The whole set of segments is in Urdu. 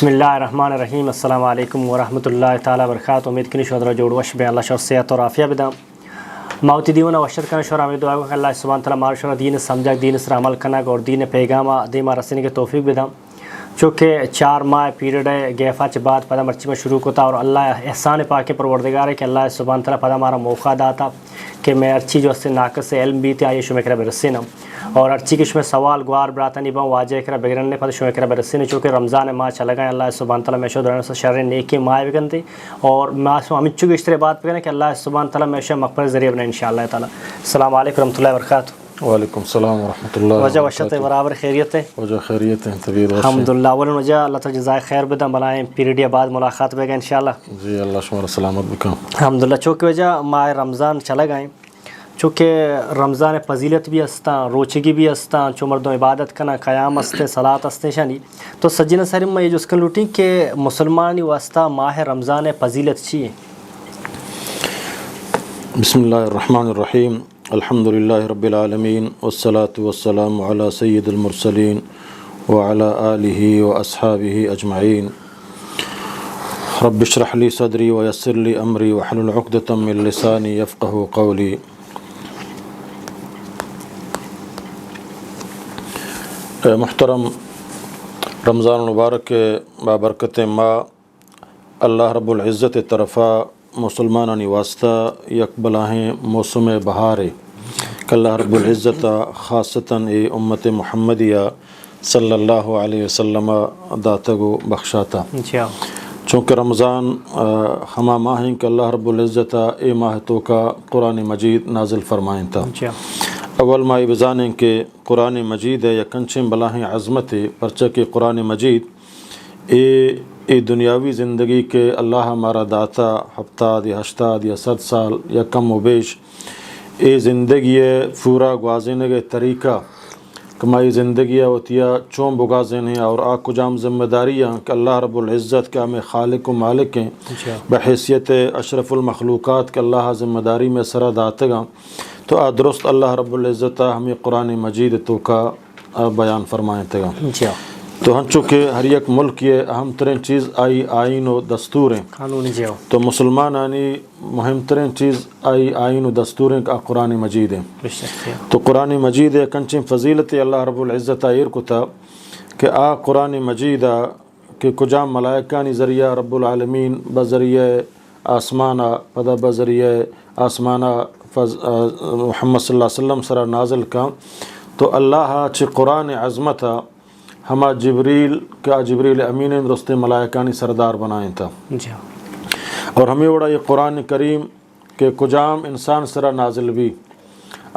بسم اللہ الرحمن الرحیم السلام علیکم ورحمۃ اللہ تعالیٰ وبرکاتہ. امید کنی شودر جوڑ وش بے اللہ شور صحت اور عافیہ بدام ماوتی دیونا وشت کن شور امید دعا کہ اللہ سبحانہ تعالیٰ مار شور دین سمجھا دین سر عمل کنگ اور دین پیغامہ دیما رسنے کے توفیق بدام. چونکہ 4 ماہ پیریڈ ہے گیفا کے بعد پدا مرچی میں شروع ہوتا اور اللہ احسان پاک پروردگار ہے کہ اللہ سبحانہ تعالیٰ پدا ہمارا موقع داتا کہ میں ارچی جو اس سے ناقص علم بھی تھے آئیے شو میں کرا برسینہ اور ارچی کی شمیں سوال گوار براتا نہیں باؤں واجہ کرا بگرنے پتہ شو میں کرا برسینہ. چونکہ رمضان ماہ چلا گئے اللہ سبحانہ تعالیٰ میں شو درنے سے شر نیکی ماہ بگن تھی اور میں ہمیں چونکہ اس طرح بات پہ کہ اللہ سبحانہ تعالیٰ میں شو مغفرت ذریعہ بنا انشاءاللہ تعالیٰ. السلام علیکم ورحمۃ اللہ وبرکاتہ. وعلیکم السلام ورحمۃ اللہ. وجہ وشت برابر خیریت ہے؟ وجہ خیریت ہے طبیعت الحمدللہ. اولا وجہ اللہ تعالیٰ جزائے خیر بدہ بلائیں پیریڈ بعد ملاقات بے گا انشاءاللہ. جی اللہ شمار سلامت بکم الحمدللہ. چونکہ وجہ ماہ رمضان چلا گئے چونکہ رمضان فضیلت بھی استا روچگی بھی استا چو مردوں عبادت کنا قیام استے صلاۃ استے شانی تو سجنہ سرم میں یہ جو اس کا لوٹیں کہ مسلمانی واسطہ ماہ رمضان فضیلت چی ہے؟ بسم اللہ الرحمن الرحیم. الحمد للہ رب العالمین والصلاة والسلام علی سید المرسلین وعلی آلہ واصحابہ اجمعین. رب اشرح لی صدری ویسر لی امری واحلل عقدۃ من لسانی یفقہوا قولی. محترم رمضان المبارک کے بابرکت ماہ اللہ رب العزت طرفہ مسلمانانی واسطہ یک بلاہیں موسم بہار کہ اللہ رب العزت خاصتاً امت محمدیہ صلی اللہ علیہ وسلم داتگو بخشاتا. چونکہ رمضان ہما ماہ کہ اللہ رب العزت اے ماہ تو کا قرآن مجید نازل فرمائیں تا. اول ماہ بزانیں کہ قرآن مجید ہے یا کنچیں بلاہیں عظمت پرچہ کہ قرآن مجید اے دنیاوی زندگی کے اللہ ہمارا داتا ہفتاد یا 80 یا 100 سال یا کم و بیش اے زندگی پورا گوازینے کے طریقہ کمائی زندگی ہوتیا چون بگازینے اور آگ کجام ذمہ داریاں کہ اللہ رب العزت کا ہمیں خالق و مالک ہیں بحیثیت اشرف المخلوقات کہ اللہ ذمہ داری میں سرا داتگاں تو درست اللہ رب العزت ہمیں قرآن مجید تو کا بیان فرمائیں تگا. تو ہم چونکہ ہر یک ملک یہ اہم ترین چیز آئین و دستور ہیں تو مسلمانانی مہم ترین چیز آئین و دستور ہیں کہ قرآن مجید ہیں. تو قرآن مجید کنچیں فضیلت اللہ رب العزت ایر کو تھا کہ قرآن مجید کہ کجام ملائکانی ذریعہ رب العالمین بذریعہ آسمانہ پدا بذریعہ آسمانہ محمد صلی اللہ علیہ وسلم سرا نازل کا تو اللہ چھ قرآن عظمت ہما جبریل امین درست ملائکانی سردار بنائیں تھا. اور ہمیں وڑا یہ قرآن کریم کہ کجام انسان سرا نازل بھی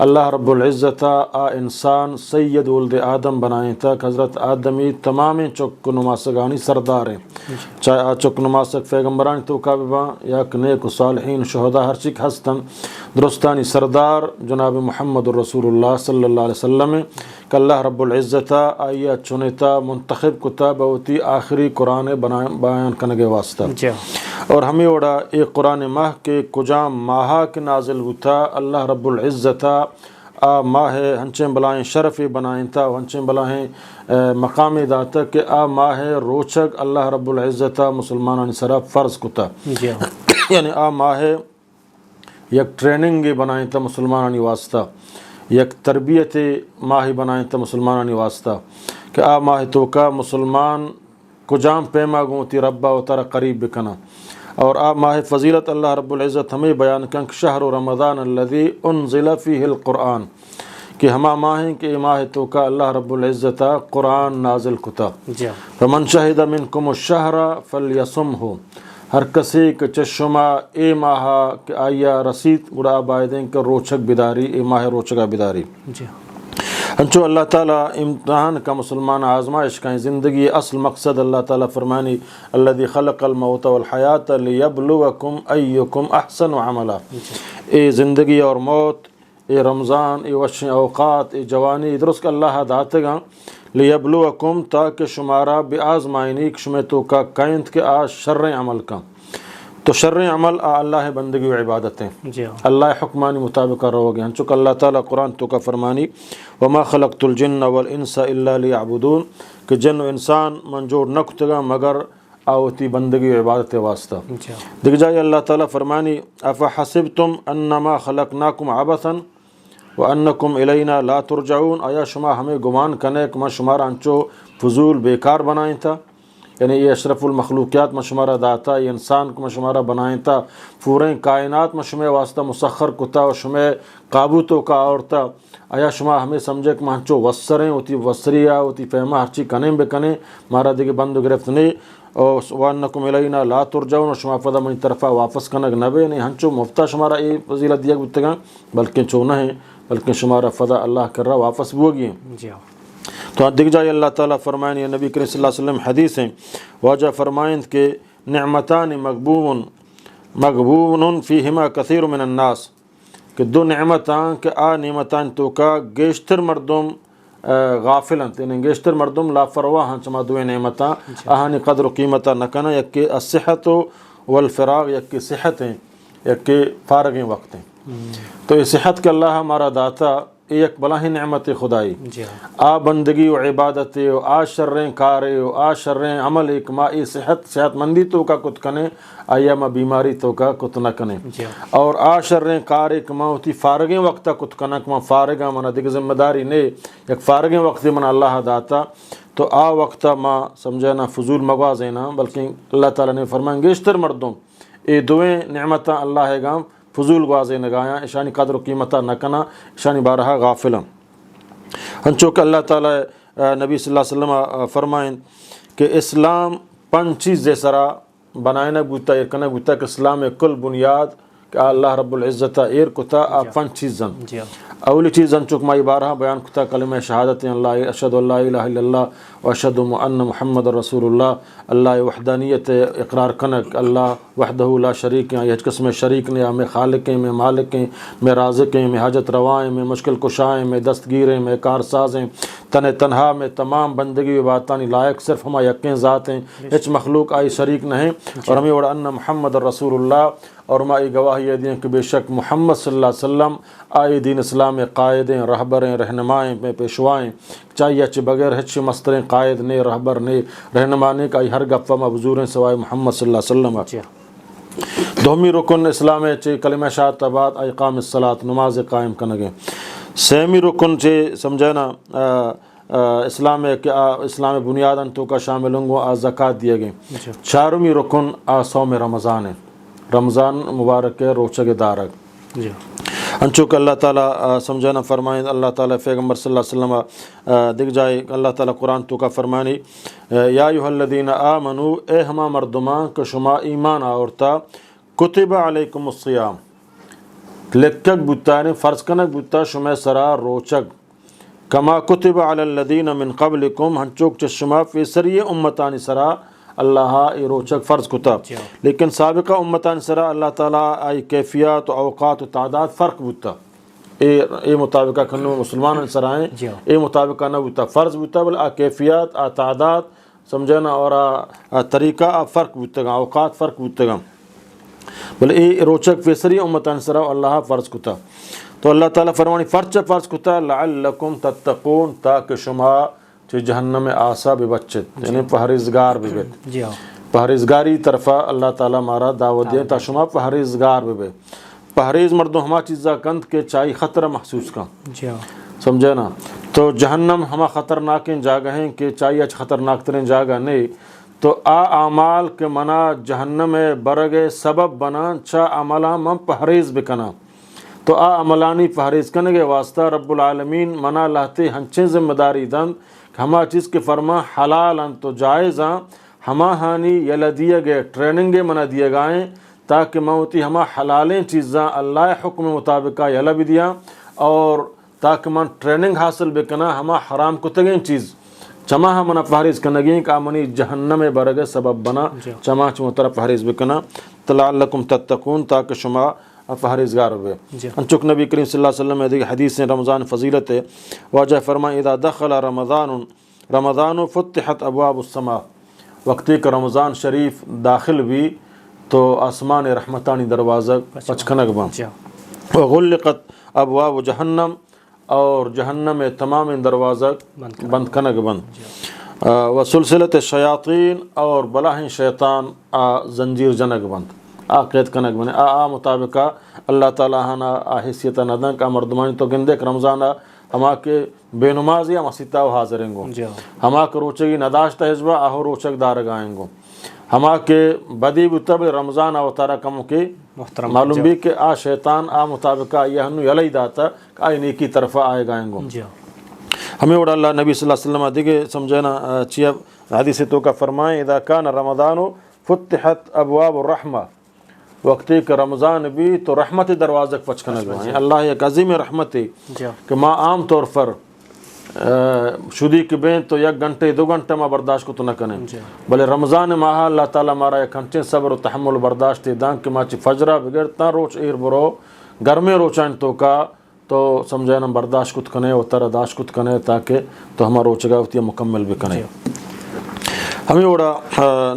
اللہ رب العزت انسان سید ولد آدم بنائیں تھا کہ حضرت آدمی تمام چک نماسگانی سردار ہیں چاہے چک نماسک پیغمبرانی تو کابباں یا نیک و صالحین شہداء ہر چک ہستن درستانی سردار جناب محمد رسول اللہ صلی اللہ علیہ وسلم کہ اللہ رب العزت آئیہ چنتا منتخب کتا بہتی آخری قرآن بیان کنگے واسطہ. اور ہمیں وڑا ایک قرآن ماہ کے کجام ماہا کے نازل ہوتا اللہ رب العزت ماہ ہنچیں بلائیں شرفی بنائیں تا ہنچیں بلائیں مقامی داتا کہ ماہ روچک اللہ رب العزت مسلمانان سرا فرض کتا. یعنی ماہ یک ٹریننگ بنائیں تا مسلمانانی واسطہ یک تربیت ماہی بنائیں تا مسلمانانی واسطہ کہ ماہ تو کا مسلمان کجام پیما گوتی ربا و تر قریب بکنا. اور ماہ فضیلت اللہ رب العزت ہمیں بیان کن شہر رمضان الذی انزل فیہ القرآن کہ ہما ماہیں کہ ماہ تو کا اللہ رب العزت قرآن نازل کتا. فمن شہد منکم الشہر فلیصمہ ہر کسی کہ چشمہ اے ماہ کہ آیا رسید گڑا آبائدیں کہ روچک بداری اے ماہ روچکا بداری. ہنچو اللہ تعالیٰ امتحان کا مسلمان آزمائش کا زندگی اصل مقصد اللہ تعالیٰ فرمانی الذی خلق الموت والحیات لیبلوکم ایکم احسن عملا. اے زندگی اور موت اے رمضان اے وش اوقات اے جوانی درست اللہ داتگاں لیبلوکم تاکہ شمارا بے آزمائنی شمہ تو کا کائنت کے شر عمل کا تو شر عمل اللہ بندگی و عبادتیں جی ہاں اللہ حکمانی مطابق رہو گے ہنچک اللہ تعالیٰ قرآن تو کا فرمانی وما خلقت الجن والانس الا لیعبدون کہ جن و انسان منجور نہ کتگا مگر آوتی بندگی و عبادت واسطہ جی ہاں دیکھ جائے اللہ تعالیٰ فرمانی افحسبتم انما خلقناکم عبثا وانکم الینا لا ترجعون آیا شما ہمیں گمان کنے کہ ما شمارا انچو فضول بیکار بنائیں تھا یعنی یہ اشرف المخلوقیات میں شمارا داتا یہ انسان کو میں شمارا بنائیں تھا پورے کائنات میں شمع واسطہ مسخر کتا و شمع قابو تو کا عورتا آیا شما ہمیں سمجھے کہ مہنچو وسریں ہوتی وسریہ ہوتی فہمہ ہر چی کنے بے کنے مارا دیکھ بند گرفت نہیں اور وانکم الینا لا ترجعون اور شما پدا من طرفہ واپس کنگ نبے نہیں ہنچو مفتہ شمارا یہ فضیلت دیا گتگا بلکہ چو نہ بلکہ شمارا فدا اللہ کر رہا واپس بھی ہوگی جی ہاں تو دیکھ جائے اللہ تعالیٰ فرمائیں یہ نبی کریم صلی اللہ علیہ وسلم حدیث ہیں واجہ فرمائیں کہ نعمتان مغبون فیہما کثیر من الناس کہ دو نعمتان کہ نعمتان تو کا گیشتر مردم غافلن یعنی گیشتر مردم لاپرواہ ہاں چما دو نعمتاں آہانی قدر و قیمتہ نکنا یک کہ الصحت والفراغ یک کہ صحت ہیں یک کہ فارغیں وقت ہیں تو یہ صحت کے اللہ ہمارا داتا ایک بلاہی نعمت خدائی جی ہاں آ بندگی و عبادت و آ شریں کارے و آ شریں عمل ایک ما ای صحت مندی تو کا کت کنے آیا ما بیماری تو کا کت نہ کنے جی ہاں اور آ شریں کارے کما ہوتی فارغیں وقتا کت کنا کما فارغا منا دیکھ ذمہ داری نے یک فارغیں وقتی من اللہ داتا تو آ وقتا ما سمجھنا فضول مغازینا بلکہ اللہ تعالیٰ نے فرمائیں گیشتر مردم اے دویں نعمتاں اللہ ہے گام فضول گوازے نگایا اشانی قدر و قیمتہ نکنا اشانی بارہا غافلا ہنچو کہ اللہ تعالیٰ نبی صلی اللہ علیہ وسلم فرمائیں کہ اسلام پنج چیز دے سرا بنائنا بوتا ارکنا بوتا کہ اسلام کل بنیاد کہ اللہ رب العزت ایر کتا پنج چیزن جی ہاں اولی چیز انچوک مائی بارہا بیان کتا کلمہ شہادت اللہ اشہد اللہ الہ الا اللہ و اشہد ان محمد رسول اللہ اللہ وحدانیت اقرار کنک اللہ وحدہ لا شریک ہیں یہ قسم شریک نے میں خالق ہیں میں مالک ہیں میں رازق ہیں میں حاجت روائیں میں مشکل کشائیں میں دستگیر ہیں میں کارساز ہیں تنہا میں تمام بندگی و باتانی لائق صرف ہما یقین ذات ہیں ہچ مخلوق آئی شریک نہیں اور ہمیں وڑا ان محمد رسول اللہ اور مائی گواہی دیں کہ بے شک محمد صلی اللہ علیہ وسلم آئی دین اسلام قائدیں رہبریں رہنمائیں میں پیشوائیں چاہیے اچھے بغیر ہچ مستریں قائد نے رہبر نے رہنما نے کا ہر گفہ مبزوریں سوائے محمد صلی اللہ علیہ وسلم جی ہاں دومی رکن اسلام چے کلمہ شہادت بعد اقام الصلاۃ نماز قائم کنگے سیمی رکن چے سمجھنا اسلام بنیادن تو کا شامل ہوں گو زکوٰۃ دیے گئے چارمی رکن صوم رمضان ہے رمضان مبارک کے روچہ کے دارک جی انچو کہ اللہ تعالیٰ سمجھانا فرمائیں اللہ تعالیٰ پیغمبر صلی اللہ علیہ وسلم دیکھ جائے اللہ تعالیٰ قرآن تو کا فرمانی یا ایھا الذین آمنوا اے ہما مردمان کہ شما ایمان آورتا کتب علیکم الصیام لکک بوتا یعنی فرض کنک بوتا شما سرا روچک کما کتب علی الذین من قبلکم ہنچوک چشما فی سری امتانی سرا اللہ ای روچک فرض کتا لیکن سابقہ امتان سرا اللہ تعالیٰ آئی کیفیات و اوقات و تعداد فرق بوتا اے مطابقہ کنو مسلمان سرائیں اے مطابقہ نہ بوتا فرض بوتا بل کیفیات تعداد سمجھنا اور طریقہ فرق بوتا گا اوقات فرق بوتا گا بل اے روچک فیسری امتان سرا اللہ فرض کتا تو اللہ تعالیٰ فرمانی فرض کتا لعلکم تتقون تاکہ شما جہنم آسا بھی بچت یعنی پہریزگار بھی بیت جی ہاں پہریزگاری طرفہ اللہ تعالیٰ مارا دعوت دیں تا شما پہریزگار بھی بے پہریز مردوں ہما چیزا کند کے چاہی خطرہ محسوس کا جی ہاں سمجھے نا تو جہنم ہما خطرناکیں جاگہ ہیں کہ چاہی اچھ خطرناک ترین جاگہ نہیں تو اعمال کے منا جہنم برگ سبب بنا چا عملہ من پہریز بکنا تو عملانی پہریز کنگے واسطہ رب العالمین منا لاتے ہنچیں ذمہ داری دن ہما چیز کے فرما حلال ان تو جائز ہیں ہما ہانی یلا دیے گئے ٹریننگیں منا دیے گائیں تاکہ موتی ہما حلالیں چیزاں اللہ حکم مطابقہ یلا بھی دیا اور تاکہ من ٹریننگ حاصل بکنا ہما حرام کتگیں چیز چما ہمنا پہریز کنگیں کہ منی جہنم برگ سبب بنا چما چمتر پہریز بکنا لعلکم تتقون تاکہ شما پہریزگار ہوئے انچک نبی کریم صلی اللہ علیہ وسلم میں حدیث سے رمضان فضیلت ہے واجہ فرمائیں اذا دخل رمضان فتحت ابواب السماء وقتی کہ رمضان شریف داخل بھی تو آسمان رحمتانی دروازہ پچکنک بند جی وغلقت ابواب جہنم اور جہنم تمام دروازہ بند کنک بند وسلسلت شیاطین اور بلاہیں شیطان زنجیر جنک بند قید کنک بند مطابقہ اللہ تعالیٰ ہانا حیثیت ندن کا مردمانی تو گندے رمضانہ ہما کے بے نمازی ہم اسیتا و حاضریں گو ہما کے روچگی نداشتہ حزبہ آہو روچک دار گائیں گو ہما کے بدی بتب رمضان اوتارا کم کے معلوم بھی کہ شیطان مطابقہ یہ ہنو یلی داتا کہ نیکی طرف آئے گائیں گو ہمیں وڑا اللہ نبی صلی اللہ علیہ وسلم دیکھے سمجھنا چیئے حدیث تو کا فرمائیں اذا کان رمضان فتحت ابواب الرحمہ وقتی کہ رمضان بھی تو رحمت دروازہ پچکنے گئے ہیں اللہ ایک عظیم رحمت ہے کہ ماں عام طور پر شدی کی بین تو 1 گھنٹے 2 گھنٹے ماں برداشت کو تو نہ کریں بلے رمضان ماہ اللہ تعالیٰ مارا ایک گھنٹے صبر و تحمل برداشت دان کہ ماں چی فجرہ بگڑتا روچ ایر برو گرمے روچان تو کا تو سمجھے نا برداشت کت کنے و ترداشت کت کنے تاکہ تو ہمارا روچگا ہوتی ہے مکمل بھی کنے ہمیں وڑا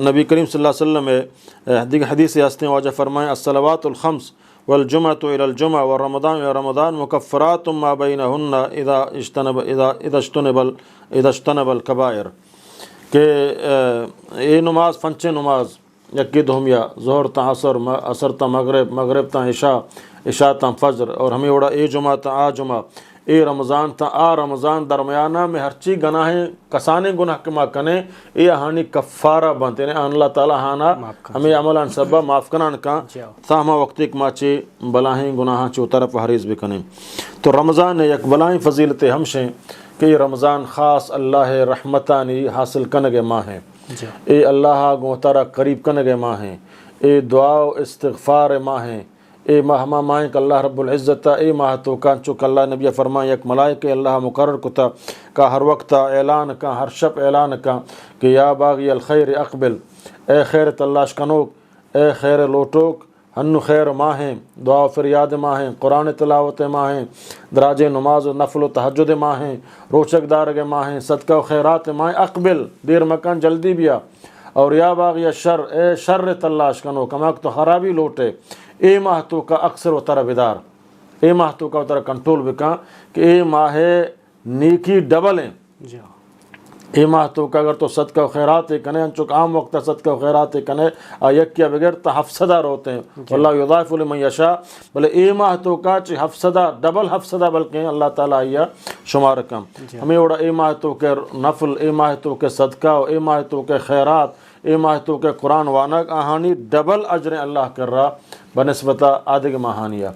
نبی کریم صلی اللہ علیہ وسلم دیگر حدیث یاستیں واجہ فرمائیں الصلوات الخمس والجمعۃ الى الجمعہ ورمضان الى رمضان مکفرات ما بینہن اذا اجتنب الکبائر کہ یہ نماز فنچے نماز یکی دہمیا ظہر تا عصر تا مغرب تا عشاء تا فجر اور ہمیں وڑا اے جمعہ تا جمعہ اے رمضان تا رمضان درمیانہ میں ہر چی گناہیں کسانے گناہ کما کنے اے ہانی کفارہ بنتے ہیں اللہ تعالیٰ ہانا ہمیں عملان سبا معاف کنان کا تا ہما وقت ایک ماچے بلاہیں گناہاں چو طرف حریض بکنے تو رمضان یک بلاہیں فضیلت ہمشیں کہ یہ رمضان خاص اللہ رحمتانی حاصل کنگے ماہ ہیں اے اللہ گوتارا قریب کنگے ماہ ہیں اے دعا و استغفار ماہ ہیں اے ماہ مائیں کہ اللہ رب العزت اے ماہ تو کان چک اللہ نبی فرمائے یک ملائکہ اللہ مقرر کتا کا ہر وقت اعلان کا ہر شب اعلان کا کہ یا باغی الخیر اقبل اے خیر تلاش کنوک اے خیر لوٹوک ہنو خیر ماہیں دعا و فریاد ماہیں قرآن تلاوت ماہیں دراج نماز و نفل و تہجد ماہیں روچک دارگ ماہیں صدقہ و خیرات ماہیں اقبل دیر مکان جلدی بیا اور یا باغی الشر اے شر تلاش کنوک اماک تو خرابی لوٹے اے ماہ تو کا اکثر و ترہ بیدار اے ماہ تو کا ترہ کنٹرول بکا کہ اے ماہ نیکی ڈبل ہیں اے ماہ تو کا اگر تو صدقہ و خیرات کنے انچوک عام وقت صدقہ و خیرات کنے یک کیا بغیر تا حفصدہ روتے ہیں واللہ یضاعف لمن یشاء بلے اے ماہ تو کا چی حفصدہ ڈبل حفصدہ بلکہ اللہ تعالیٰ آیا شمار کم ہمیں اوڑا اے ماہ تو کے نفل اے ماہ تو کے صدقہ اے ماہ تو کے خیرات اے ماہ تو کے قرآن وانک آہانی ڈبل اجر اللہ کر رہا بنسبتہ آدھگ ماہانیہ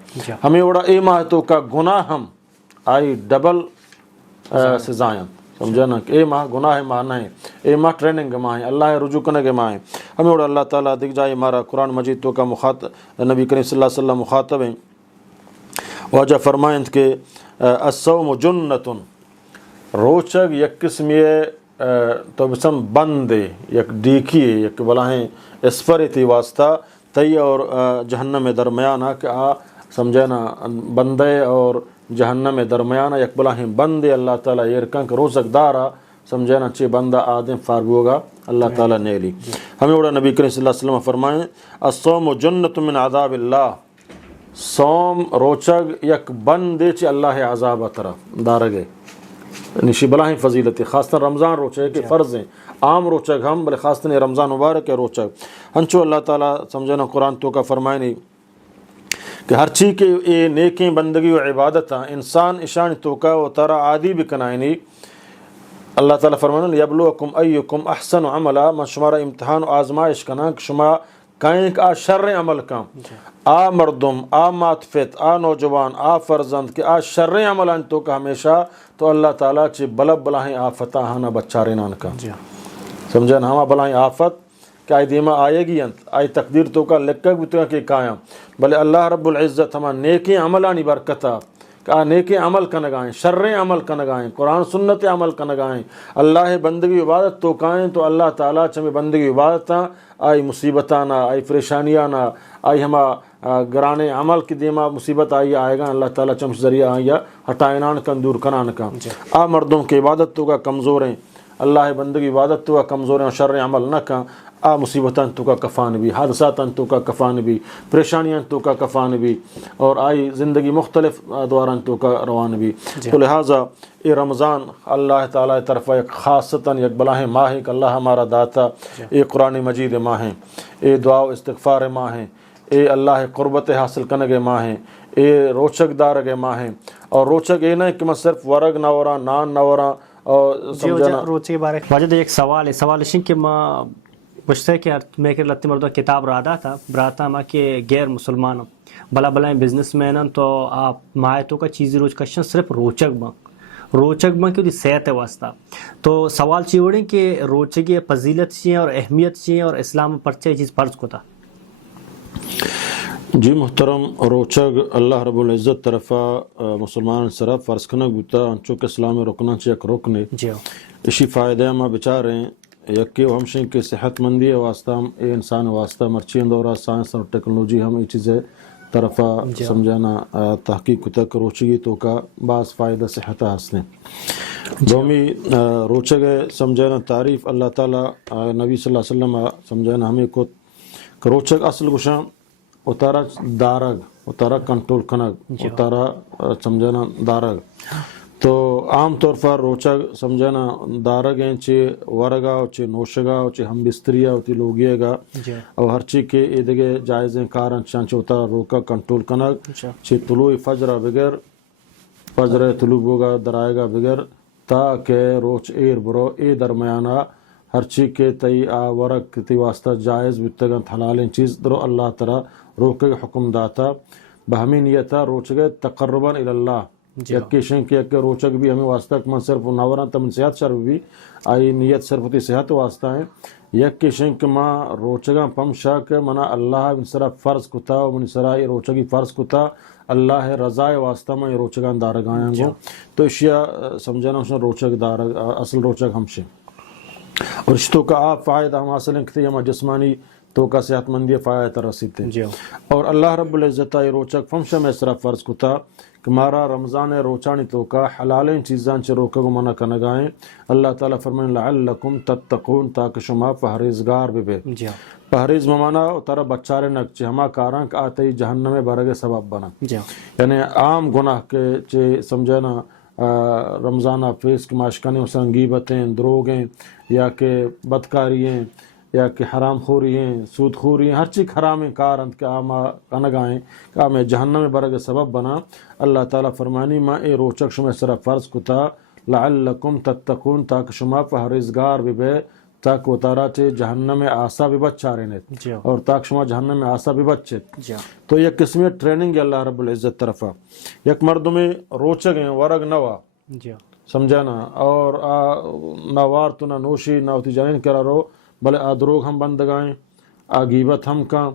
ہمیں اوڑا اے ماہ تو کا گناہ ہم آئی ڈبل سزائیں سمجھا نا کہ اے ماہ گناہ ماہ نہیں اے ماہ ٹریننگ ماہ ہیں اللہ رجوع کرنے کے ماہ ہیں ہمیں اوڑا اللہ تعالیٰ دکھ جائے ہمارا قرآن مجید تو کا نبی کریم صلی اللہ علیہ وسلم مخاطب ہیں واجہ فرمائیں کہ الصوم جنت روچک یک قسمی تو بسم بندے یک ڈیکی یک بلاہیں اسپریتی واسطہ تی اور جہنم درمیانہ کہ سمجھے نا بندے اور جہنم درمیانہ یک بلاہیں بندے اللہ تعالیٰ یرکن کہ روزک دارا سمجھے نا چی بندہ آدم فارغ ہوگا اللہ تعالیٰ نیلی ہمیں اوڑا نبی کریم صلی اللہ علیہ وسلم فرمائیں الصوم جنت من عذاب اللہ صوم روچک یک بندے چی اللہ عذاب طرف دارگے نشی بلاہیں فضیلت خاصتاً رمضان روچک کے فرض ہیں عام روچک ہم بلے خاصتاً رمضان مبارک ہے روچک ہنچو اللہ تعالیٰ سمجھنا قرآن تو کا فرمائے نہیں کہ ہر چیز کے یہ نیکیں بندگی و عبادت انسان اشان تو کا و ترا عادی بھی کنائنی اللہ تعالیٰ فرمانا لیبلوکم ایکم احسن عملا من شمارا امتحان و آزمائش کنا کہ شما کہیں کہ آ شر عمل کام آ مردم آ ماتفت آ نوجوان آ فرزند کہ آ شر عملان تو کا ہمیشہ تو اللہ تعالیٰ چی بلب بلاہیں آفتہ ہانا بچارے نان کا سمجھا نا ہما بلاہیں آفت کہ آئی دیما آئے گی انت آئی تقدیر تو کا لکک بھی تو کہ قائم بلے اللہ رب العزت ہما نیکی عملانی برکتا کہ نیکی عمل کنگائیں شر عمل کنگائیں قرآن سنت عمل کنگائیں اللہ بندگی عبادت تو کائیں تو اللہ تعالیٰ چمی بندگی عبادتاں آئی مصیبتانا آئی پریشانیانا آئی ہما گرانے عمل کی دیما مصیبت آئی آئے گا اللہ تعالیٰ چمش ذریعہ آئی ہٹائنان کن دور کنان کا آ مردوں کی عبادت تو کا کمزور ہیں اللہ بندگی عبادت تو کمزور شر عمل نہ کن آ مصیبتاں تو کا کفان بھی حادثاتاں تو کا کفان بھی پریشانیاں تو کا کفان بھی اور آئی زندگی مختلف دوران تو کا روان بھی تو لہٰذا یہ رمضان اللہ تعالیٰ طرف ایک خاصتاً یک بلاہ ماہ ہے کہ اللہ ہمارا داتا یہ قرآن مجید ماہ ہیں اے دعا و استغفار ماہ ہیں اے اللہ قربت حاصل کنگے ماہ ہیں اے روچک دارگے ماہ ہیں اور روچک یہ نہیں کہ میں صرف ورگ نہ ورا نان نہ ورا اور سمجھنا روچے بارے واجد ایک سوال ہے سوال اشن کہ ماں پوچھتے کہ میں کہ لتی مردہ کتاب رادا تھا براتا ماں کہ غیر مسلمان بلا بلا بزنس مین تو آپ مایتوں کا چیزی روز کشن صرف روچک بن کی صحت ہے واسطہ تو سوال چیوڑیں کہ روچگی فضیلت چاہیے اور اہمیت چاہیے اور اسلام پرچہ یہ چیز فرض کو تھا جی محترم روچگ اللہ رب العزت طرفہ مسلمان صرف فرض کنک بوتا انچو کے اسلام رکنا چاہیے ایک رکنے اسی فائدہ ما بچاریں یکی و ہمشن کے صحت مندی واسطہ ہم اے انسان واسطہ مرچین دورہ سائنس اور ٹیکنالوجی ہم یہ چیزیں طرفہ سمجھانا تحقیق تک روچگی تو کا بعض فائدہ صحت حسنے دومی روچگ سمجھانا تعریف اللہ تعالیٰ نبی صلی اللہ علیہ وسلم سمجھانا ہمیں کو روچگ اصل گشاں اتارا دارگ اتارا کنٹرول کنگ اتارا سمجھانا دارگ تو عام طور پر روچگ سمجھانا دارگ ہیں چے ورگا چے نوشگا چے ہم بستریا ہوتی لوگیے گا اور ہر چیز کے ادھگے جائزیں کارن چانچ اتارا روکا کنٹرول کنگ چے طلوع فجر بغیر فجر طلوع ہوگا درائے گا بغیر تاکہ روچ ایر برو اے درمیانہ ہر چیز کے تی ورگ تی واسطہ جائز بتگن حلال چیز درو اللہ تعالی روکے حکم داتا بہمی نیتا روچگے تقرباً اللہ یکی شن کے یکی روچک بھی ہمیں واسطہ من صرف نوران تمن صحت شرف بھی آئی نیت صرف تی صحت واسطہ ہیں یکی شن کے ماں روچگاں پمشا کے منا اللہ من سرا فرض کتا و من سرا روچگی فرض کتا اللہ رضائے واسطہ میں روچگاں دارگائیں گو تو اشیاء سمجھانا ہمشن روچگ دارگ اصل روچگ ہمشن اور رشتوں کا آپ فائدہ ہم حاصل ہیں ہم جسمانی تو کا صحت مندی فائدہ رسیتے ہیں اور اللہ رب العزت روچک فمشہ میں صرف فرض کتا کہ مارا رمضان روچانی تو کا حلالیں چیزاں چے روکا گو منع کنگائیں اللہ تعالیٰ فرمائیں لعلکم تتقون تاکہ شما پہریزگار بے پہریز ممانا تارا بچارے نک چے ہما کاراں کہ آتے جہنم برگ سبب بنا یعنی عام گناہ کے چے سمجھنا رمضانہ فیس کی ماشکانی مثلا غیبتیں دروغیں یا کہ بدکارییں یا کہ حرام خورییں سود خورییں ہر چیز حرام کار انت کے آما کنگائیں کہ آمیں جہنم برگ سبب بنا اللہ تعالیٰ فرمانی ما اے روچک شما سرا فرض کتا لعلکم تتقون تاکہ شما پہریزگار بے تاکہ اتارا چے جہنم آسا بھی بچا رہنے اور تاکہ شما جہنم آسا بھی بچے تو یہ قسمی ٹریننگ ہے اللہ رب العزت طرفہ یک مردم روچک ہیں ورگ نوا سمجھانا اور نوار تو نہ نوشی نہ ہوتی جانین کرا رو بلے دروغ ہم بندگائیں غیبت ہم کا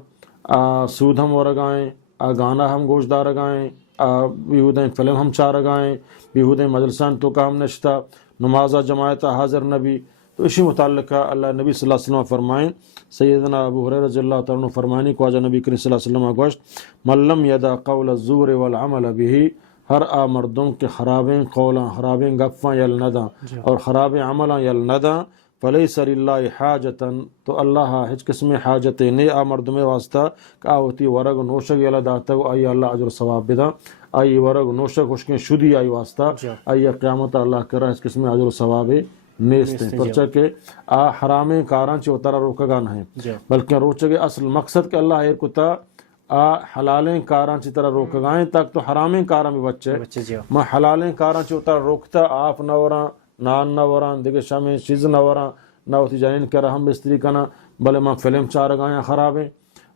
سود ہم ورگائیں گانا ہم گوشدار گائیں بیہودیں فلم ہم چار گائیں بیہودیں مجلسان تو کا ہم نشتا نمازہ جماعتہ حاضر نبی تو اسی متعلقہ اللہ نبی صلی اللہ علیہ وسلم فرمائیں سیدنا ابو ہریرہ رضی اللہ تعالیٰ عنہ فرمائیں کہ واجہ نبی کریم صلی اللہ علیہ وسلم گوشت من لم یدع قول الزور والعمل به ہر مردم کے خرابیں قولاں خرابیں گفاں یل نداں اور خرابیں عملاں یل نداں فلیس للہ حاجتاً تو اللہ ہج قسم حاجت نے مردم واسطہ کہ آوتی ورگ نوشک یلا داتا آئی اللہ عجر ثواب بدا آئی ورگ نوشک خوشکیں شدی آئی واسطہ آئی قیامت اللہ کرا اس قسم عجر ثواب نیستیں پرچہ کہ حرام کاران چی اتارا روکگا نہیں بلکہ روچے کے اصل مقصد کہ اللہ کتا حلالیں کاران چی طرح روکگائیں تاک تو حرامیں کاران بھی بچے میں حلالیں کاران چی اتارا روکتا آپ نوران نان نوران دیکھے شامی چیز نوران نہ ہوتی جانین کرا ہم بستری کنا بلے ماں فلم چار گایاں خرابیں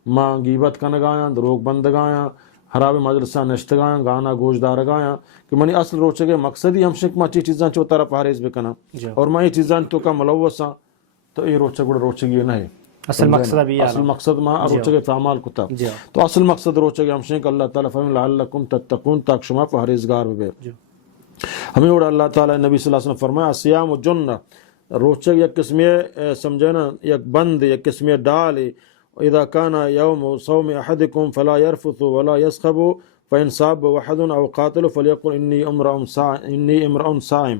ماں غیبت کن گایاں دروغ بند گایاں خراب مجلسہ نشت گایاں گانا گوشدار گایاں کہ منی اصل روچے گے مقصد ہی ہم شک ماں چیزاں چو طرح پہریز بکنا اور ماں یہ چیزاں تو کا ملوثاں تو یہ روچے گوڑا روچے گی نہیں اصل مقصد بھی اصل مقصد ماں روچے گے فعمال کتا تو اصل مقصد روچے گے ہم شک اللہ تعالیٰ فرمائے لعلکم تتقون تاک شما پہریزگار بے ہمیں اوڑا اللہ تعالیٰ نبی صلی اللہ علیہ وسلم فرمایا سیام جنہ روچے یک قسمی سمجھنا یک بند یک قسمی ڈال اذا كان يوم صوم احدكم فلا يرفث ولا يسخب فان صاب واحد او قاتل فليقل اني امرؤ صائم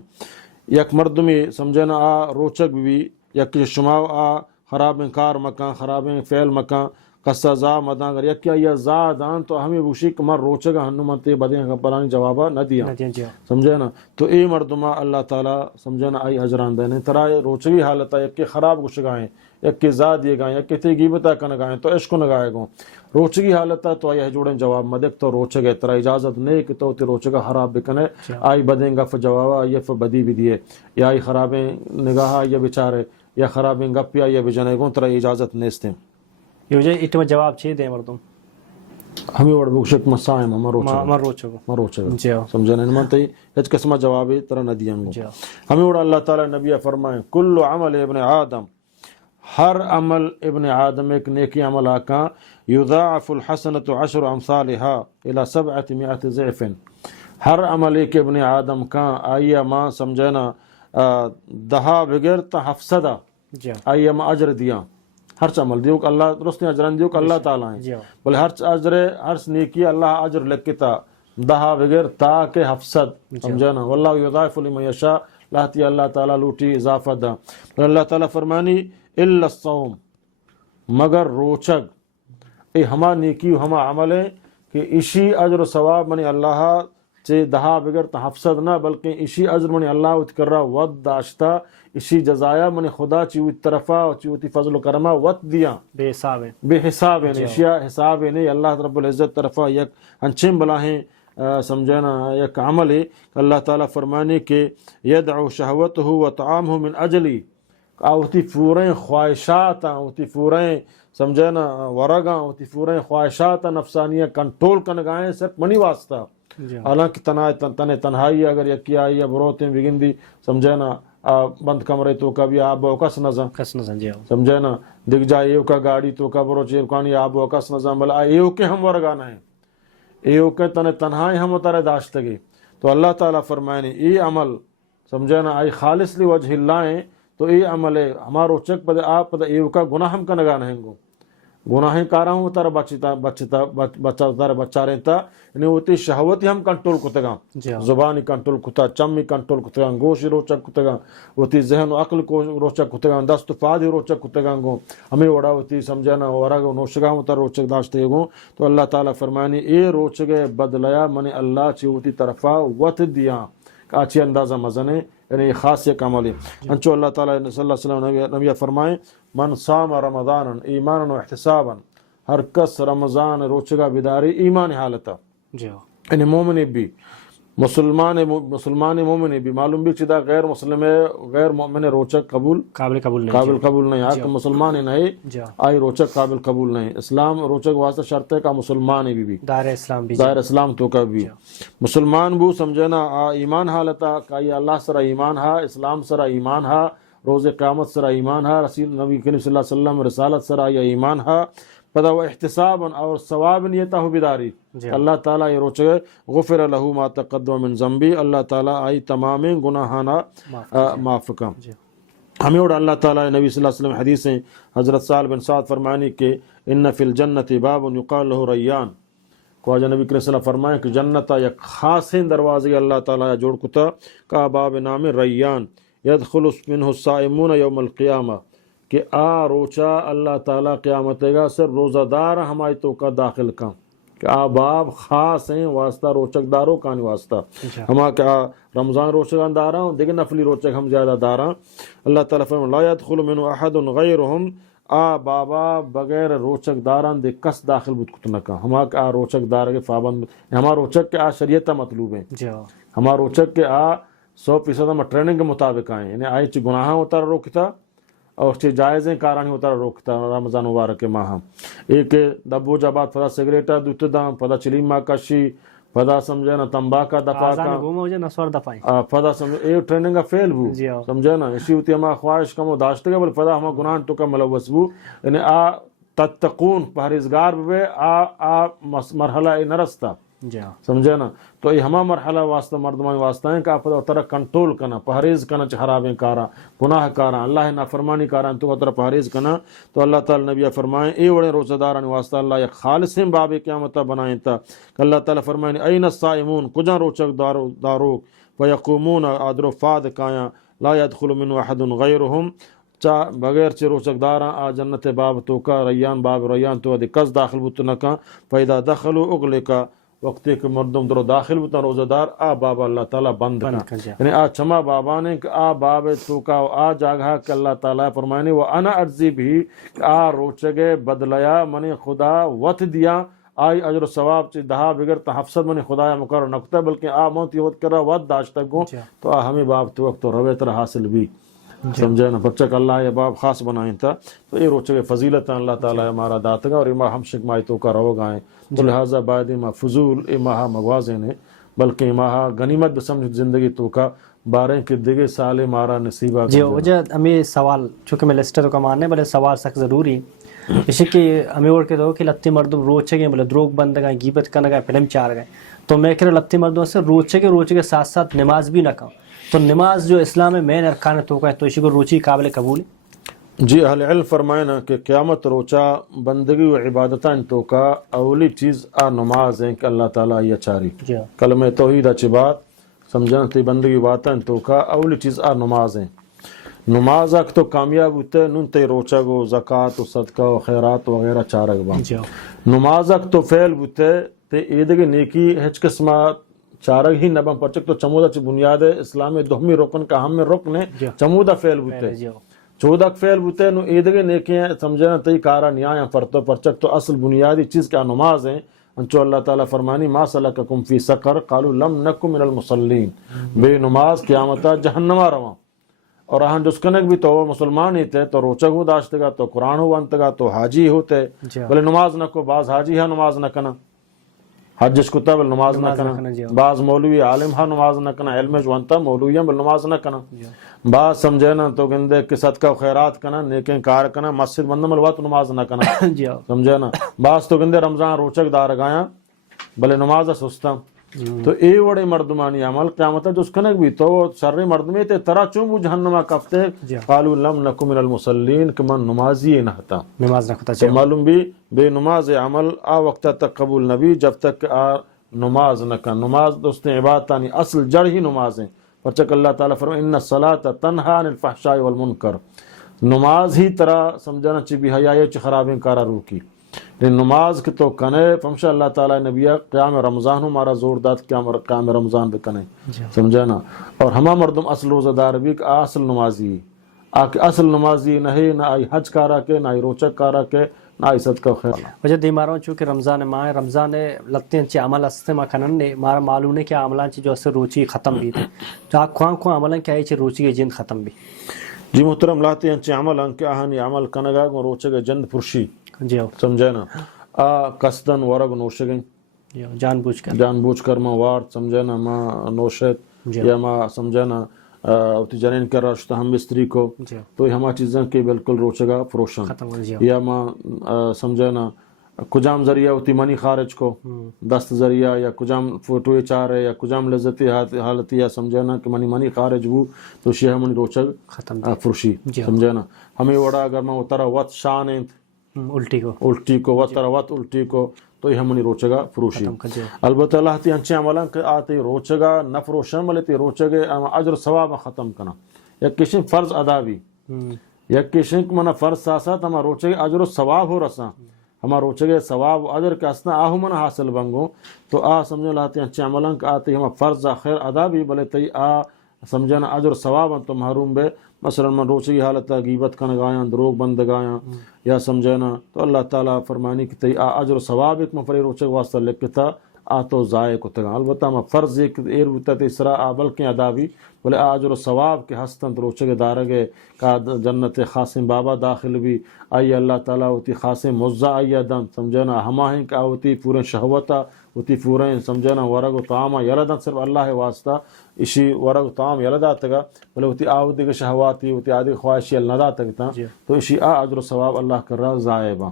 یک مردمی سمجھنا آ روچک بھی یک شما آ خراب کار مکان خراب فعل مکان قصہ زا مدان اگر یک یا زا دان تو ہمیں وشی کمر روچک ہنمتے بدیں پرانی جوابہ نہ دیا سمجھے نا تو اے مردما اللہ تعالیٰ سمجھے نا آئی اجران دینے ترا روچگی حالت ہے یک کے خراب گش گائیں یک کے زا دیے گائیں یک کے تے گیبتا کن گائیں تو عشق نگائے گوں روچگی حالت ہے تو آئی جوڑیں جواب مدک تو روچگ ہے ترا اجازت نہیں کہ تو تے روچگا خراب بکنے آئی بدیں گف جوابا یہ بدی بھی دیے یا آئی خرابیں نگاہ یا بیچارے یا خرابیں گپ یا بجنے گوں ترا اجازت نیستیں یہ وجہ اتما جواب چھ دے مردم ہمیں وڑ بوشک مسائم مروچ سمجھنے منتے ہچ قسمہ جواب ترا نہ دیاں گو ہمیں وڑ اللہ تعالی نبی فرمائے کل عمل ابن آدم ہر عمل ابن آدم ایک نیکی عمل آکا یضاعف الحسنۃ عشر امثالها الى 700 ضعف ہر عمل ایک ابن آدم کا آئیہ ماں سمجھنا دہا بغیر تحفظہ آئیہ ماں اجر دیا ہر عمل دیو کہ اللہ درست اجران دیو کہ اللہ تعالیٰ ہیں بلے ہر اجر ہر نیکی اللہ اجر لکتا دہا بغیر تا کہ حفظت سمجھنا واللہ یضاعف لمن یشاء لاتی اللہ تعالیٰ لوٹی اضافہ دا اللہ تعالیٰ فرمانی الا الصوم مگر روچگ اے ہما نیکی ہما عمل ہے کہ اسی اجر و ثواب منی اللہ چے دہا بغیر تحفظت نہ بلکہ اسی اجر منی اللہ وت کر رہا ود داشتا اسی جزایا منی خدا چیوت طرفا چیوتی فضل و کرما وت دیا بے حساب ہے بے حساب ہے اشیاء حساب ہے نہیں اللہ رب العزت طرفا یک انچم بلاہیں سمجھنا یک عمل ہے اللہ تعالیٰ فرمانے کہ یدعو شہوتہ و طعامہ من اجلی آوتی پوریں خواہشات آوتی پوریں سمجھنا ورگاں آوتی پوریں خواہشات نفسانیہ کنٹرول کنگائیں صرف منی واسطہ حالانکہ تنہائی اگر یکی آئی یا بروتیں بگندی سمجھنا بند کمرے تو کبھی آب وکس نظم سمجھنا دکھ جائے ایو کا گاڑی تو کا برو چیرکانی آب وکس نظم بلا ایو کے ہم ورگانا ہے ایو کے تنہائی ہم اتارے داشتگی تو اللہ تعالیٰ فرمائنی ای عمل سمجھنا آئی خالص لی وجہ اللہ ہیں تو ای عمل ہے ہمارو چک پدے آپ پدے ایو کا گناہ ہم کا نگانا ہیں گو گناہیں کارا ہوں تارا بچا رہتا یعنی ہوتی شہوتی ہم کنٹرول کتے گا زبانی کنٹرول کتا چمی کنٹرول کتے گا گوشی روچک کتے گا ہوتی ذہن و عقل کو روچک کتے گا دست و فادی روچک کتے گا گو ہمیں وڑا ہوتی سمجھانا ورگا نوشگا ہوں تارا روچک داشتے گو تو اللہ تعالیٰ فرمانی اے روچگے بدلیا منی اللہ چی ہوتی طرفا وط دیا اچھی اندازہ مزنے یعنی یہ خاص ایک عمل ہے انچو اللہ تعالیٰ صلی اللہ علیہ وسلم نبی فرمائے من صام رمضان ایمانا و احتسابا ہر کس رمضان روچگا بیداری ایمان حالتا یعنی مومن بھی مسلمان مومن بھی معلوم بھی چیدہ غیر مسلم غیر مومن روچک قابل قبول نہیں آج مسلمان نہیں آئی روچک قابل قبول نہیں اسلام روچک واسطہ شرط ہے کا مسلمان بھی دائر اسلام تو کا بھی مسلمان بھی سمجھنا ایمان حالتا کہ یہ اللہ سرا ایمان ہا اسلام سرا ایمان ہا روز قیامت سرا ایمان ہا رسول نبی کریم صلی اللہ علیہ وسلم رسالت سرا یا ایمان ہا پدا و احتسابا اور ثواب نیتا ہو بیداری اللہ تعالیٰ یہ روچے غفر لہو ما تقدم من ذنبی اللہ تعالیٰ آئی تمام گناہانا معاف کا ہمیں اور اللہ تعالیٰ نبی صلی اللہ علیہ وسلم حدیثیں حضرت سہل بن سعد فرمانی کہ ان فی الجنت باب یقال له ریان خواجہ نبی کریم صلی اللہ علیہ وسلم فرمائے کہ جنت یک خاص دروازے اللہ تعالیٰ جوڑ کتا کا باب نام ریان یدخل منہ الصائمون یوم القیامہ کہ روچا اللہ تعالیٰ قیامت گا سر روزہ دار ہمائی تو کا داخل کا کہ باب خاص ہیں واسطہ روچک داروں کا نہیں واسطہ ہما کیا رمضان روچک داراں دیکھیں نفلی روچک ہم زیادہ داراں اللہ تعالیٰ فرمائے لا يدخل من احد غیرهم بابا بغیر روچک داران دے کس داخل بود کتنا کا ہما کہ روچک دار کے پابند ہما روچک کے شریعت مطلوب ہیں ہما روچک کے 100% میں ٹریننگ کے مطابق آئیں یعنی آئی چی گناہاں ہوتا روکتا اور چی جائزیں کارانی ہوتا روکتا رمضان مبارک کے ماہ ایک دبو جابات فدا سگریٹا دوت دام فدا چلیم ماں کشی فدا سمجھنا تمباکا دفاع کا فدا سمجھے اے ٹریننگ کا فیل بو سمجھنا اسی ہوتی ہما خواہش کم و داشتے گا بل فدا ہما گناہن تو کا ملوث بو یعنی تتقون پہریزگار بے مرحلہ نرستا سمجھے نا تو یہ ہما مرحلہ واسطہ مردمان واسطہ ہیں کہ آپ اترا کنٹرول کرنا پہریز کرنا حرامیں کارا گناہ کارا اللہ نافرمانی کارا تو اترا پہریز کرنا تو اللہ تعالی نبی فرمائیں اے وڑے روزہ داران واسطہ اللہ یک خالص باب قیامت بنائیں تا کہ اللہ تعالی فرمائیں این الصائمون کجا روچک داروک ويقومون آدر فاد کایا لا يدخل من احد غيرهم چا بغیر چ روچکدار آ جنت باب تو کا ریان باب ریان تو ادی کس داخل بوتنا کا پیدا دخلوا اغلقا وقت کہ مردم درو داخل بوتا روزہ دار آ باب اللہ تعالی بند کا یعنی آ چما بابا نے کہ آ باب تو کا آ جگہ کہ اللہ تعالی فرمانے وانا ارضی بھی آ روچگے بدلیا من خدا وت دیا آئی اجر و ثواب چی دہا بگر تحفظت من خدایا مقرر نکتا بلکہ آ موت یوت کرا ود داشتا گو تو آ ہمیں باب تو وقت تو روے تر حاصل بھی سمجھے نا بچہ کہ اللہ یہ باب خاص بنائیں تھا تو یہ روچے فضیلت اللہ تعالی ہمارا داتگا اور اما ہم شکمائی تو کا رو گائیں تو لہٰذا باید اما فضول اما مغوازیں نے بلکہ اما غنیمت بسمجھ زندگی تو کا باریں کے دیگے سال مارا نصیبہ جی وجہ ہمیں سوال چونکہ میں لسٹر کا ماننے بلے سوال سخت ضروری اسی کہ ہمیں اور کے دو کہ لتی مردم روچے گئے بولے دروگ بند گئے غیبت کرنے گئے فلم چار گئے تو میں کہہ رہا لتی مردوں سے روچے کے ساتھ ساتھ نماز بھی نہ کہوں تو نماز جو اسلام میں مین ارکان تو کا ہے تو اسی کو روچی قابل قبول ہے جی اہل علم فرمائے نا کہ قیامت روچا بندگی و عبادتاں تو کا اولی چیز آ نماز ہے کہ اللہ تعالیٰ یہ چاری کلمہ توحید اچھی بات سمجھنا تی بندگی باتاں تو کا اولی چیز آ نماز ہے نماز اک تو کامیاب ہوتے نون تے روچا گو زکاة و صدقہ و خیرات وغیرہ چارک با نماز اک تو فعل ہوتے تے ایدگی نیکی ہچ قسمہ چارک ہی نبم پرچک تو چمودہ چی بنیاد اسلام دہمی رکن کا ہم میں رکن ہے چمودہ فعل ہوتے چودہ فعل ہوتے نو ایدگی نیکی ہیں سمجھنا تی کارا نیایا فرتو پرچک تو اصل بنیادی چیز کیا نماز ہیں انچو اللہ تعالیٰ فرمانی ما سلککم فی سقر قالوا لم نکم من المصلین بے نماز قیامتا جہنمہ رواں اور ہاں جس کنک بھی تو مسلمان ہی تھے تو روچک ہو داشتے گا تو قرآن ہو بنتے گا تو حاجی ہوتے بلے نماز نہ کو بعض حاجی ہاں نماز نہ کنا حج جس کتا بل نماز نہ کنا بعض مولوی عالم ہاں نماز نہ کنا علم جوانتا مولویاں بل نماز نہ کنا بعض سمجھے نا تو گندے کہ صدقہ و خیرات کنا نیکیں کار کنا مسجد بندہ ملوات نماز نہ کنا سمجھے نا بعض تو گندے رمضان روچک دار گایا بلے نماز سستا تو اے وڑے مردمانی عمل قیامت جس کنک بھی تو شر مردمی تے ترا چوبو جہنمہ کفتے قالوا لم نکم من المصلین کہ من نمازی نہ تھا نماز نہ کھتا تو معلوم بھی بے نماز عمل آ وقت تک قبول نبی جب تک آ نماز نہ کن نماز دوست عبادتانی اصل جڑ ہی نماز ہیں پرچک اللہ تعالیٰ فرمائے ان الصلاۃ تنہا عن الفحشاء والمنکر نماز ہی طرح سمجھنا چی بھی حیائی چی خرابیں کارا روکی نماز کے تو کنے فمشا اللہ تعالیٰ نبی قیام رمضان ہمارا زور داد قیام رمضان پہ کنے سمجھا نا اور ہما مردم اصل روزہ دار بھی کہ اصل نمازی اصل نمازی نہیں نہ آئی حج کارا کے نہ آئی روچک کارا کے نہ آئی صدقہ خیر وجہ دی ماروں چونکہ رمضان ماہ رمضان لگتے ہیں چی عمل استے ما کنن نے مارا معلوم ہے کہ عملان چی جو اسے روچی ختم بھی تھے تو آپ خواہ عملان کیا ہے چی روچی کے جن ختم بھی جی محترم لاتے ہیں چی عمل انکہ آہانی عمل کنگا گو روچے گے جند پرشی سمجھے نا قصدن ورگ نوشے گئیں جان بوجھ کر ما وارد سمجھے نا ما نوشت یا ما سمجھے نا اوتی جنین کر رشتہ ہم بستری کو تو ہما چیزیں کہ بالکل روچے گا فروشن یا ما سمجھے نا کجام ذریعہ ہوتی منی خارج کو دست ذریعہ یا کجام فوٹوی چارے یا کجام لذتی حالتی یا سمجھے نا کہ منی خارج ہو تو شیح منی روچگ فروشی سمجھے نا ہمیں وڑا اگر ما اترا وط شان الٹی کو وطرا وط الٹی کو تو یہ ہمنی روچگا فروشی البتہ اللہ تی انچے عملان کہ آتی روچگا نہ فروشن ملتی روچگے اجر ثواب ختم کنا یک کشن فرض ادا بھی یک کشن منا فرض ساسات ہما روچگے اجر ثواب ہو رسا ہما روچگے ثواب اجر کے اسنا آہو من حاصل بنگو تو سمجھو اللہ تی انچے عملان کہ آتی ہما فرض خیر ادا بھی بلے تی سمجھنا اجر ثواب تو محروم بے مثلا من روچگی حالت غیبت کن گایاں دروغ بند گایاں یا سمجھنا تو اللہ تعالیٰ فرمانی کی تی اجر ثواب ایک مفری روچگ واسطہ لکھتا تو ضائع کو تگا البتہ ما فرض ایک ایر ہوتا تی اسرا بلکہ ادا بھی بولے اجر ثواب کے ہستن روچگ دارگے کا جنت خاصم بابا داخل بھی آئی اللہ تعالیٰ ہوتی خاصم مزہ آئی دن سمجھنا ہما ہیں کہ ہوتی پورے شہوتا ہوتی پورے سمجھنا ورگ و طعام یلدن صرف اللہ واسطہ اسی ورگ و طعام یلدا تگا بلے ہوتی آودی کے شہواتی ہوتی عادی خواہشی الندا تگتا تو اسی اجر و ثواب اللہ کر رہا ضائع با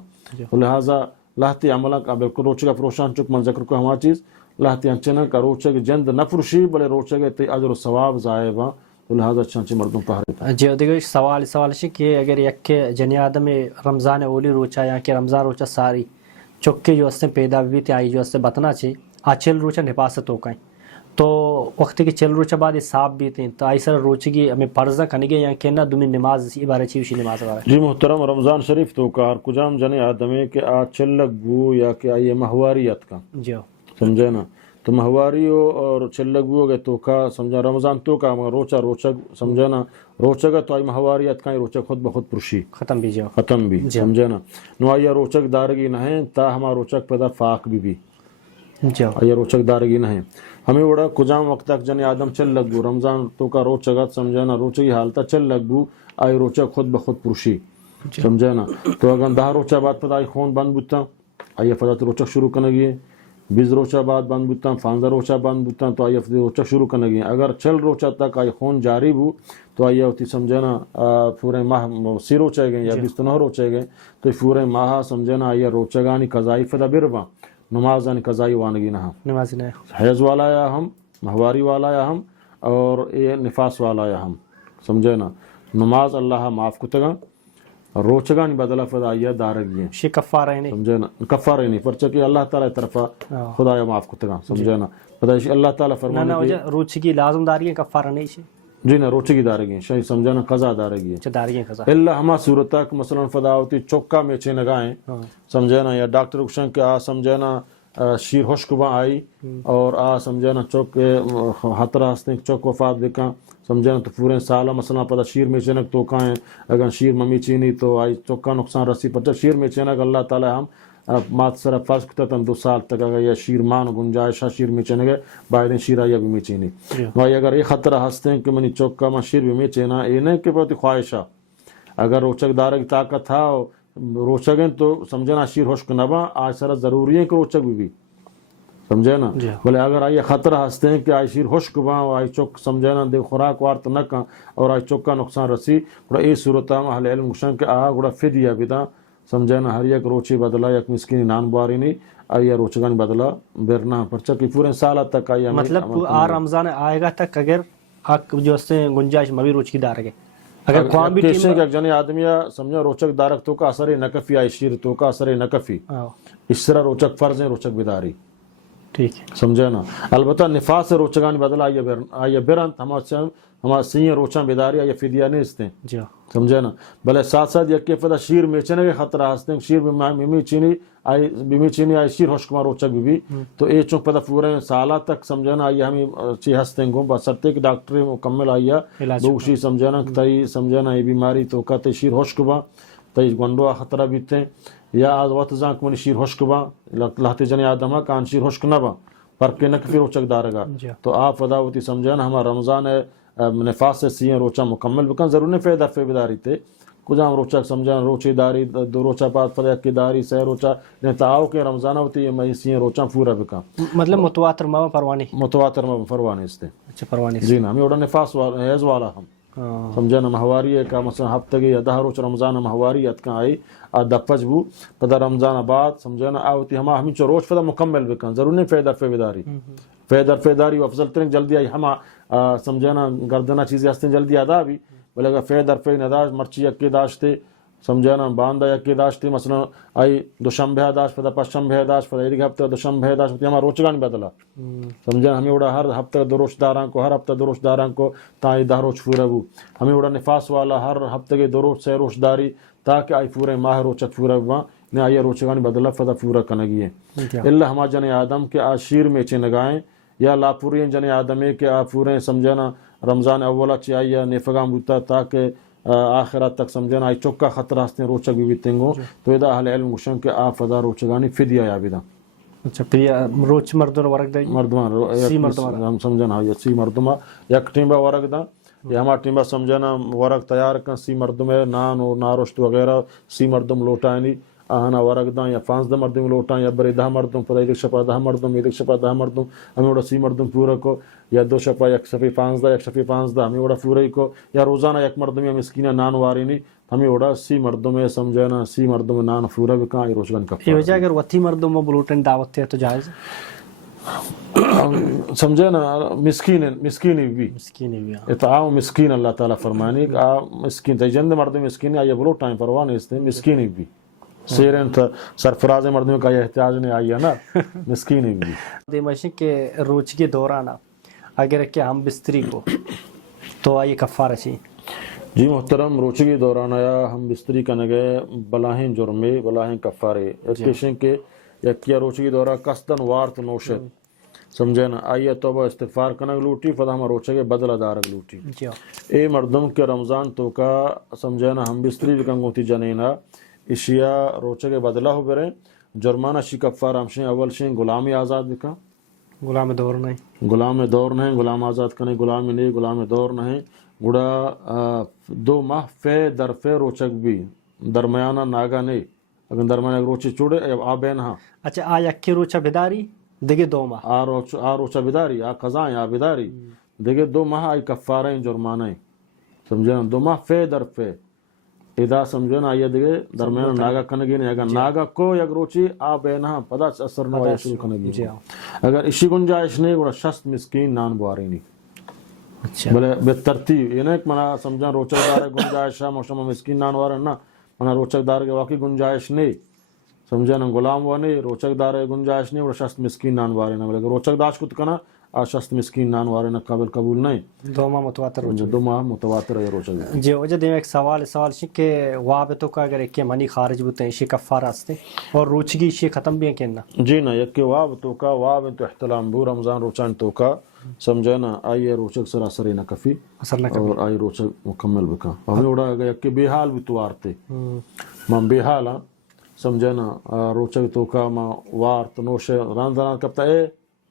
لہذا لاہتی عملہ کا بالکل روچگا فروشان چک من ذکر کو ہما چیز لاہتی انچنا کا روچگ جند نفرشی بلے روچگے تی اجر و ثواب ضائع با لہذا چانچی مردوں پہرے جی دیکھو سوال ہے کہ اگر یک کے جنی آدم رمضان اولی روچا یا کہ رمضان روچا ساری چکے جو اس سے پیدا بھی تھی آئی جو اس سے بتنا چاہیے آچھل روچا نپاست ہو کہیں تو وقتی که چل روچه بعد حساب بیتین تو ایسر روچگی ہمیں فرض کنگے یا کہنا دومی نماز عبارت چیوشی نماز عبارت جی محترم رمضان شریف تو کار کجام جنے آدمے کہ آ چلک گو یا کہ آئیے مہواریت کا جو سمجھے نا تو مہواری ہو اور چلک گو گے تو کا سمجھا رمضان تو کا روچا روچک سمجھے نا روچک تو آئی مہواریت کا روچک خود بخود پرشی ختم بھی جو ختم بھی سمجھے نا نو آئیے روچک دارگی نہ ہیں تا ہما روچک پیدا فاق بھی جو آئیے روچک دارگی نہ ہیں ہمیں وڑا کجام وقت تک جنے آدم چل لگ گو رمضان تو کا روچگت سمجھے نا روچگی حالتا چل لگ گو آئی روچک خود بخود پرشی سمجھے نا تو اگر 10 روچہ بعد پتہ آئی خون بند بوتا آئیے فضا روچک شروع کرنے گئے 20 روچہ بعد بند بوتا 15 روچہ بند بوتا تو آئیے روچک شروع کرنے گئے اگر چل روچہ تک آئی خون جاری بو تو آئیے ہوتی سمجھے نا پورے ماہ 30 روچے گئے یا 29 روچے گئے تو پورے ماہ سمجھے نا آئیے روچگانی قضائی فضا بربا نمازانی قضائی وانگی نہ نماز نہ حیض والا یا ہم مہواری والا یا ہم اور یہ نفاس والا یا ہم سمجھے نا نماز اللہ معاف کتگا روچگانی بدلہ فدا یا دارگی شی کفارہ نہیں سمجھے نا کفارہ نہیں پرچہ کہ اللہ تعالی طرفا خدا یا معاف کتگا سمجھے نا پتہ اللہ تعالی فرمانے نہ روچگی لازم داری ہے کفارہ نہیں شی جی نا روچگی دارگی شاہی سمجھے نا قضا دارگی اچھا داری ہے قضا اللہ ہما صورتک مثلا فدا ہوتی چوکا میں چھ نگائیں سمجھے نا یا ڈاکٹر کشن کے آ سمجھے نا شیر ہوشکبا آئی اور آ سمجھے نا چوک ہاتھ راستے چوک وفات بکا سمجھے نا تو پورے سالہ مثلا پتہ شیر میں چینک تو کائیں اگر شیر ممی چینی تو آئی چوکا نقصان رسی پتہ شیر میں چینک اللہ تعالی ہم مات سر فرض کتا تم 2 سال تک اگر یہ شیر مان گنجائشہ شیر میں چینگے باہر شیر آئی بھی میں چینی بھائی اگر یہ خطرہ ہستے ہیں کہ منی چوکا میں شیر بھی میں چینا یہ نہیں کہ بہت خواہشہ اگر روچک دارہ کی طاقت تھا روچگیں تو سمجھنا شیر ہوشک نبا آج سر ضروری ہے کہ روچک بھی سمجھے نا بولے اگر آئی خطرہ ہستے ہیں کہ آئی شیر ہوشک با آئی چوک سمجھے نا دے خوراک وارت نکا اور آئی چوک کا نقصان رسی گوڑا ای صورتہ میں اہل علم گشن کہ آہا گوڑا فدیہ بدا سمجھے نا ہر یک روچی بدلا یک مسکینی نان بواری نہیں آئی روچگان بدلا برنا پرچہ کی پورے سالہ تک آئی مطلب رمضان آئے گا تک اگر حق جو اس سے گنجائش مبی روچ کی دارگے اگر خوان بھی کیسے کہ جنے آدمیہ سمجھا روچک دارک تو کا اثر نکفی آئی شیر تو کا اثر نکفی اس طرح روچک فرض ہیں روچک بداری ٹھیک ہے سمجھے نا البتہ نفاس سے روچگان بدلا آئیے برنت ہمارا سین روچاں بیداری آئیے فدیہ نہیں استے جی سمجھے نا بلے ساتھ ساتھ یک فدا شیر میں چنے کے خطرہ ہستے ہیں شیر بیمی چینی آئی شیر ہوشکما روچک بھی تو اے چونک پدا پورے سالہ تک سمجھے نا آئیے ہمیں چی ہستے ہیں گو بسرتے کہ ڈاکٹری مکمل آئیے دوشی سمجھے نا تئی سمجھے نا یہ بیماری تو کا تی شیر ہوشکما تئی گنڈوا خطرہ بیتے یا آز وقت زانک منی شیر ہوشکما لہتی جنی آدمہ کان شیر ہوشک نبا پر کے نکفی روچک دارگا تو آپ فدا ہوتی سمجھے نا ہمارا رمضان ہے نفاس سے سین روچا مکمل بکن ضرور نہیں فیدہ فیداری تے کجام روچا سمجھا روچی داری 2 روچا بعد فدا کی داری 6 روچا تعاو کے رمضان ہوتی ہے میں سین روچا پورا بکن مطلب متواتر ما پروانی متواتر ما پروانی استے اچھا پروانی جی نا ہمیں اوڑا نفاس حیض والا ہم سمجھا نا مہواری ہے کہ مثلا ہفتہ کی 10 روچ رمضان مہواری اتکا آئی دپج بو پدا رمضان بعد سمجھا نا آوتی ہمیں چو روچ فدا مکمل بکن ضرور نہیں فیدہ فیداری فیداری و افضل ترین جلدی آئی ہما سمجھا نا گردنا چیزیں ہستے جلدی ادا بھی بلے اگر فی نداش مرچی یکی داشتے سمجھا نا باندہ یکی داشتے مثلا آئی دوشنبہ داشت فدا پشنبہ داشت فدا ایک ہفتہ دوشنبہ داشت فدا ہما روچگان بدلا سمجھا ہمیں اڑا ہر ہفتہ 2 روچ داران کو ہر ہفتہ 2 روچ داران کو تائی 10 روچ پورا بو ہمیں اڑا نفاس والا ہر ہفتہ کے 2 روچ 6 روچ داری تاکہ آئی پورے ماہ روچت پورا بوا نے آئی روچگان بدلا فدا پورا کنگی ہے اللہ ہما جن آدم کے آشیر میں چے نگائیں یا لاپوری جن آدمے کے آپ پورے سمجھنا رمضان اولا چی آئی نیفگام بوتا تاکہ آخرات تک سمجھنا آئی چوکا خطرہ ہستے روچک بھی تنگو تو ادا اہل علم گوشن کہ آپ فدا روچگانی فدیہ یا بیدا اچھا پھر روچ مردون ورک دیں مردمان ہم سمجھنا یا سی مردمہ یک ٹیمبا ورک دا یا ہما ٹیمبا سمجھنا ورک تیار کن سی مردم ہے نان اور نارشت وغیرہ سی مردم لوٹائنی آہنا ورک داں یا 5 مردم لوٹاں یا بری 10 مردم پدا 1 شپا 10 مردم 1 شپا 10 مردم ہمیں اوڑا 30 مردم پورا کو یا 2 شپا 1 شپی 15 1 شپی 15 ہمیں اوڑا پورا کو یا روزانہ 1 مردم یا مسکینہ نان وارینی ہمیں اوڑا 30 مردم ہے سمجھنا 30 مردم نان پورا بکاں یہ روزگان کا یہ وجہ اگر 30 مردم میں بلوٹن دعوت ہے تو جائز سمجھے نا مسکینی بھی اطعام مسکین اللہ تعالیٰ فرمانی کہ مسکین تجند مردم مسکینی آئیے بلو ٹائم پروانے اس نے مسکینی بھی سیرین تھا سرفراز مردم کا یہ احتیاج نہیں آئی ہے نا مسکینی بھی دیمشن کے روچ کے دوران اگر کہ ہم بستری کو تو آئیے کفارہ چی جی محترم روچگی دوران آیا ہم بستری کنگے بلاہیں جرمے بلاہیں کفارے یکیشن کے یکیا روچگی دورہ قصدن وارت نوشت سمجھے نا آئیے توبہ استغفار کنگ لوٹی فدا ہم روچگے بدل دارگ لوٹی اے مردم کے رمضان تو کا سمجھے نا ہم بستری بکنگو تی جنینا اشیا روچگے بدلہ ہو برے جرمانہ شی کفار ہمشیں اول شیں غلامی آزاد بکا غلام دور نہیں غلام دور نہیں غلام آزاد کنے غلامی نہیں غلام دور نہیں گڑا 2 ماہ فے در فے روچک بھی درمیانہ ناگا نہیں اگر درمیانہ روچی چوڑے آبین ہاں اچھا آ یکی روچہ بیداری دیگه 2 ماہ آ روچا بیداری آ قضائیں آ بیداری دیکھے 2 ماہ آئی کفاریں جرمانیں سمجھے نا 2 ماہ فے در فے ادا سمجھے نا آئیے دیکھے درمیانہ ناگا کنگی نہیں اگر ناگا کو یک روچی آ بین ہاں پدا اثر نو آئی شروع کنگی اگر اسی گنجائش نہیں گوڑا 60 مسکین نان بواری نہیں اچھا بلے بے ترتیب یہ نہیں منا سمجھا روچک دار گنجائش ہے موشم مسکین نان وارا نا منا روچک دار کے واقعی گنجائش نہیں سمجھا نا غلام ہوا نہیں روچک دار گنجائش نہیں وہ 60 مسکین نان وارے نا بلے روچک داش کت کنا آ 60 مسکین نان وارے نا قابل قبول نہیں 2 ماہ متواتر روچہ 2 ماہ متواتر ہے روچک جی وجہ دیم ایک سوال چی کہ وابتوں کا اگر ایک منی خارج بوتے ہیں اسی کفار آستے اور روچگی اسی ختم بھی ہیں کہنا جی نا یک واب تو کا واب انتو احتلام بو رمضان روچان تو کا سمجھا نا آئیے روچک سراسری نہ کفی اثر نہ اور آئی روچک مکمل بکا ہمیں اڑا گیا کہ بے حال بھی تو آرتے ماں بے حال ہاں سمجھا نا روچک تو کا ماں وارت نوشے ران کبتا اے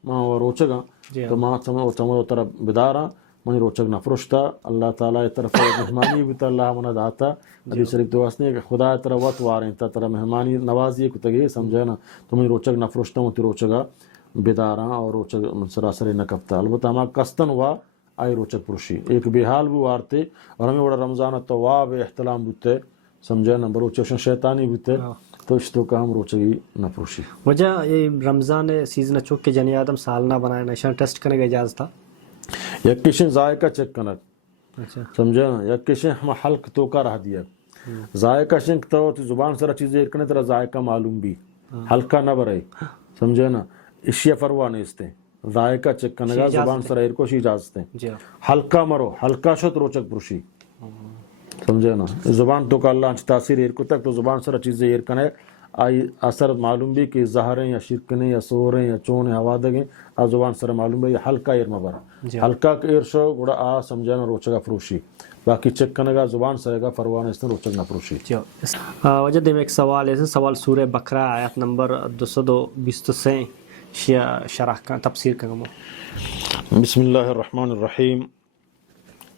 ماں روچک ہاں تو ماں چمو طرف بدارا منی روچک نفرشتا اللہ تعالیٰ طرف مہمانی بھی تا اللہ منہ داتا حدیث شریف تو واسنے کہ خدا طرف وقت واریں تا طرف مہمانی نوازی کو تگی سمجھا نا تو منی روچک نفرشتا ہوتی روچکا بدارا اور روچک سراسری نکبتا البتہ ہما کستن وا آئی روچک پرشی ایک بے حال بھی وارتے اور ہمیں وڑا رمضان تو واب احتلام بوتے سمجھا نا بروچشن شیطانی بوتے تو اس تو کا ہم روچگی نہ پرشی وجہ یہ رمضان سیزن چوک کے جنی آدم سال نہ بنائے نشان ٹیسٹ کرنے کا اجازت تھا یک کشن ذائقہ چیک کنک اچھا سمجھا نا یک کشن ہم حلق تو کا رہ دیا ذائقہ شنک تو زبان سر چیزیں ارکنے ترہ ذائقہ معلوم بھی حلقہ نہ برے سمجھا نا اشیاء فروا نہیں استے ذائقہ چیک کنگا زبان سر ارکوش اجازت ہیں حلقہ مرو حلقہ شت روچک پرشی سمجھا نا زبان تو کا اللہ انچ تاثیر ارکو تک تو زبان سر چیزیں ارکنے آئی اثر معلوم بھی کہ زہریں یا شرکنے یا سوریں یا چونے حوادگیں آ زبان سر معلوم بھی یہ حلقہ ارما برا حلقہ کا ارشو گوڑا آ سمجھا نا روچگا فروشی باقی چک کنگا زبان سر گا فروان اس نے روچگ نہ فروشی وجہ دیم ایک سوال ہے سوال سورہ بقرہ آیت نمبر 223 شرح کا تفسیر کا گمو بسم اللہ الرحمن الرحیم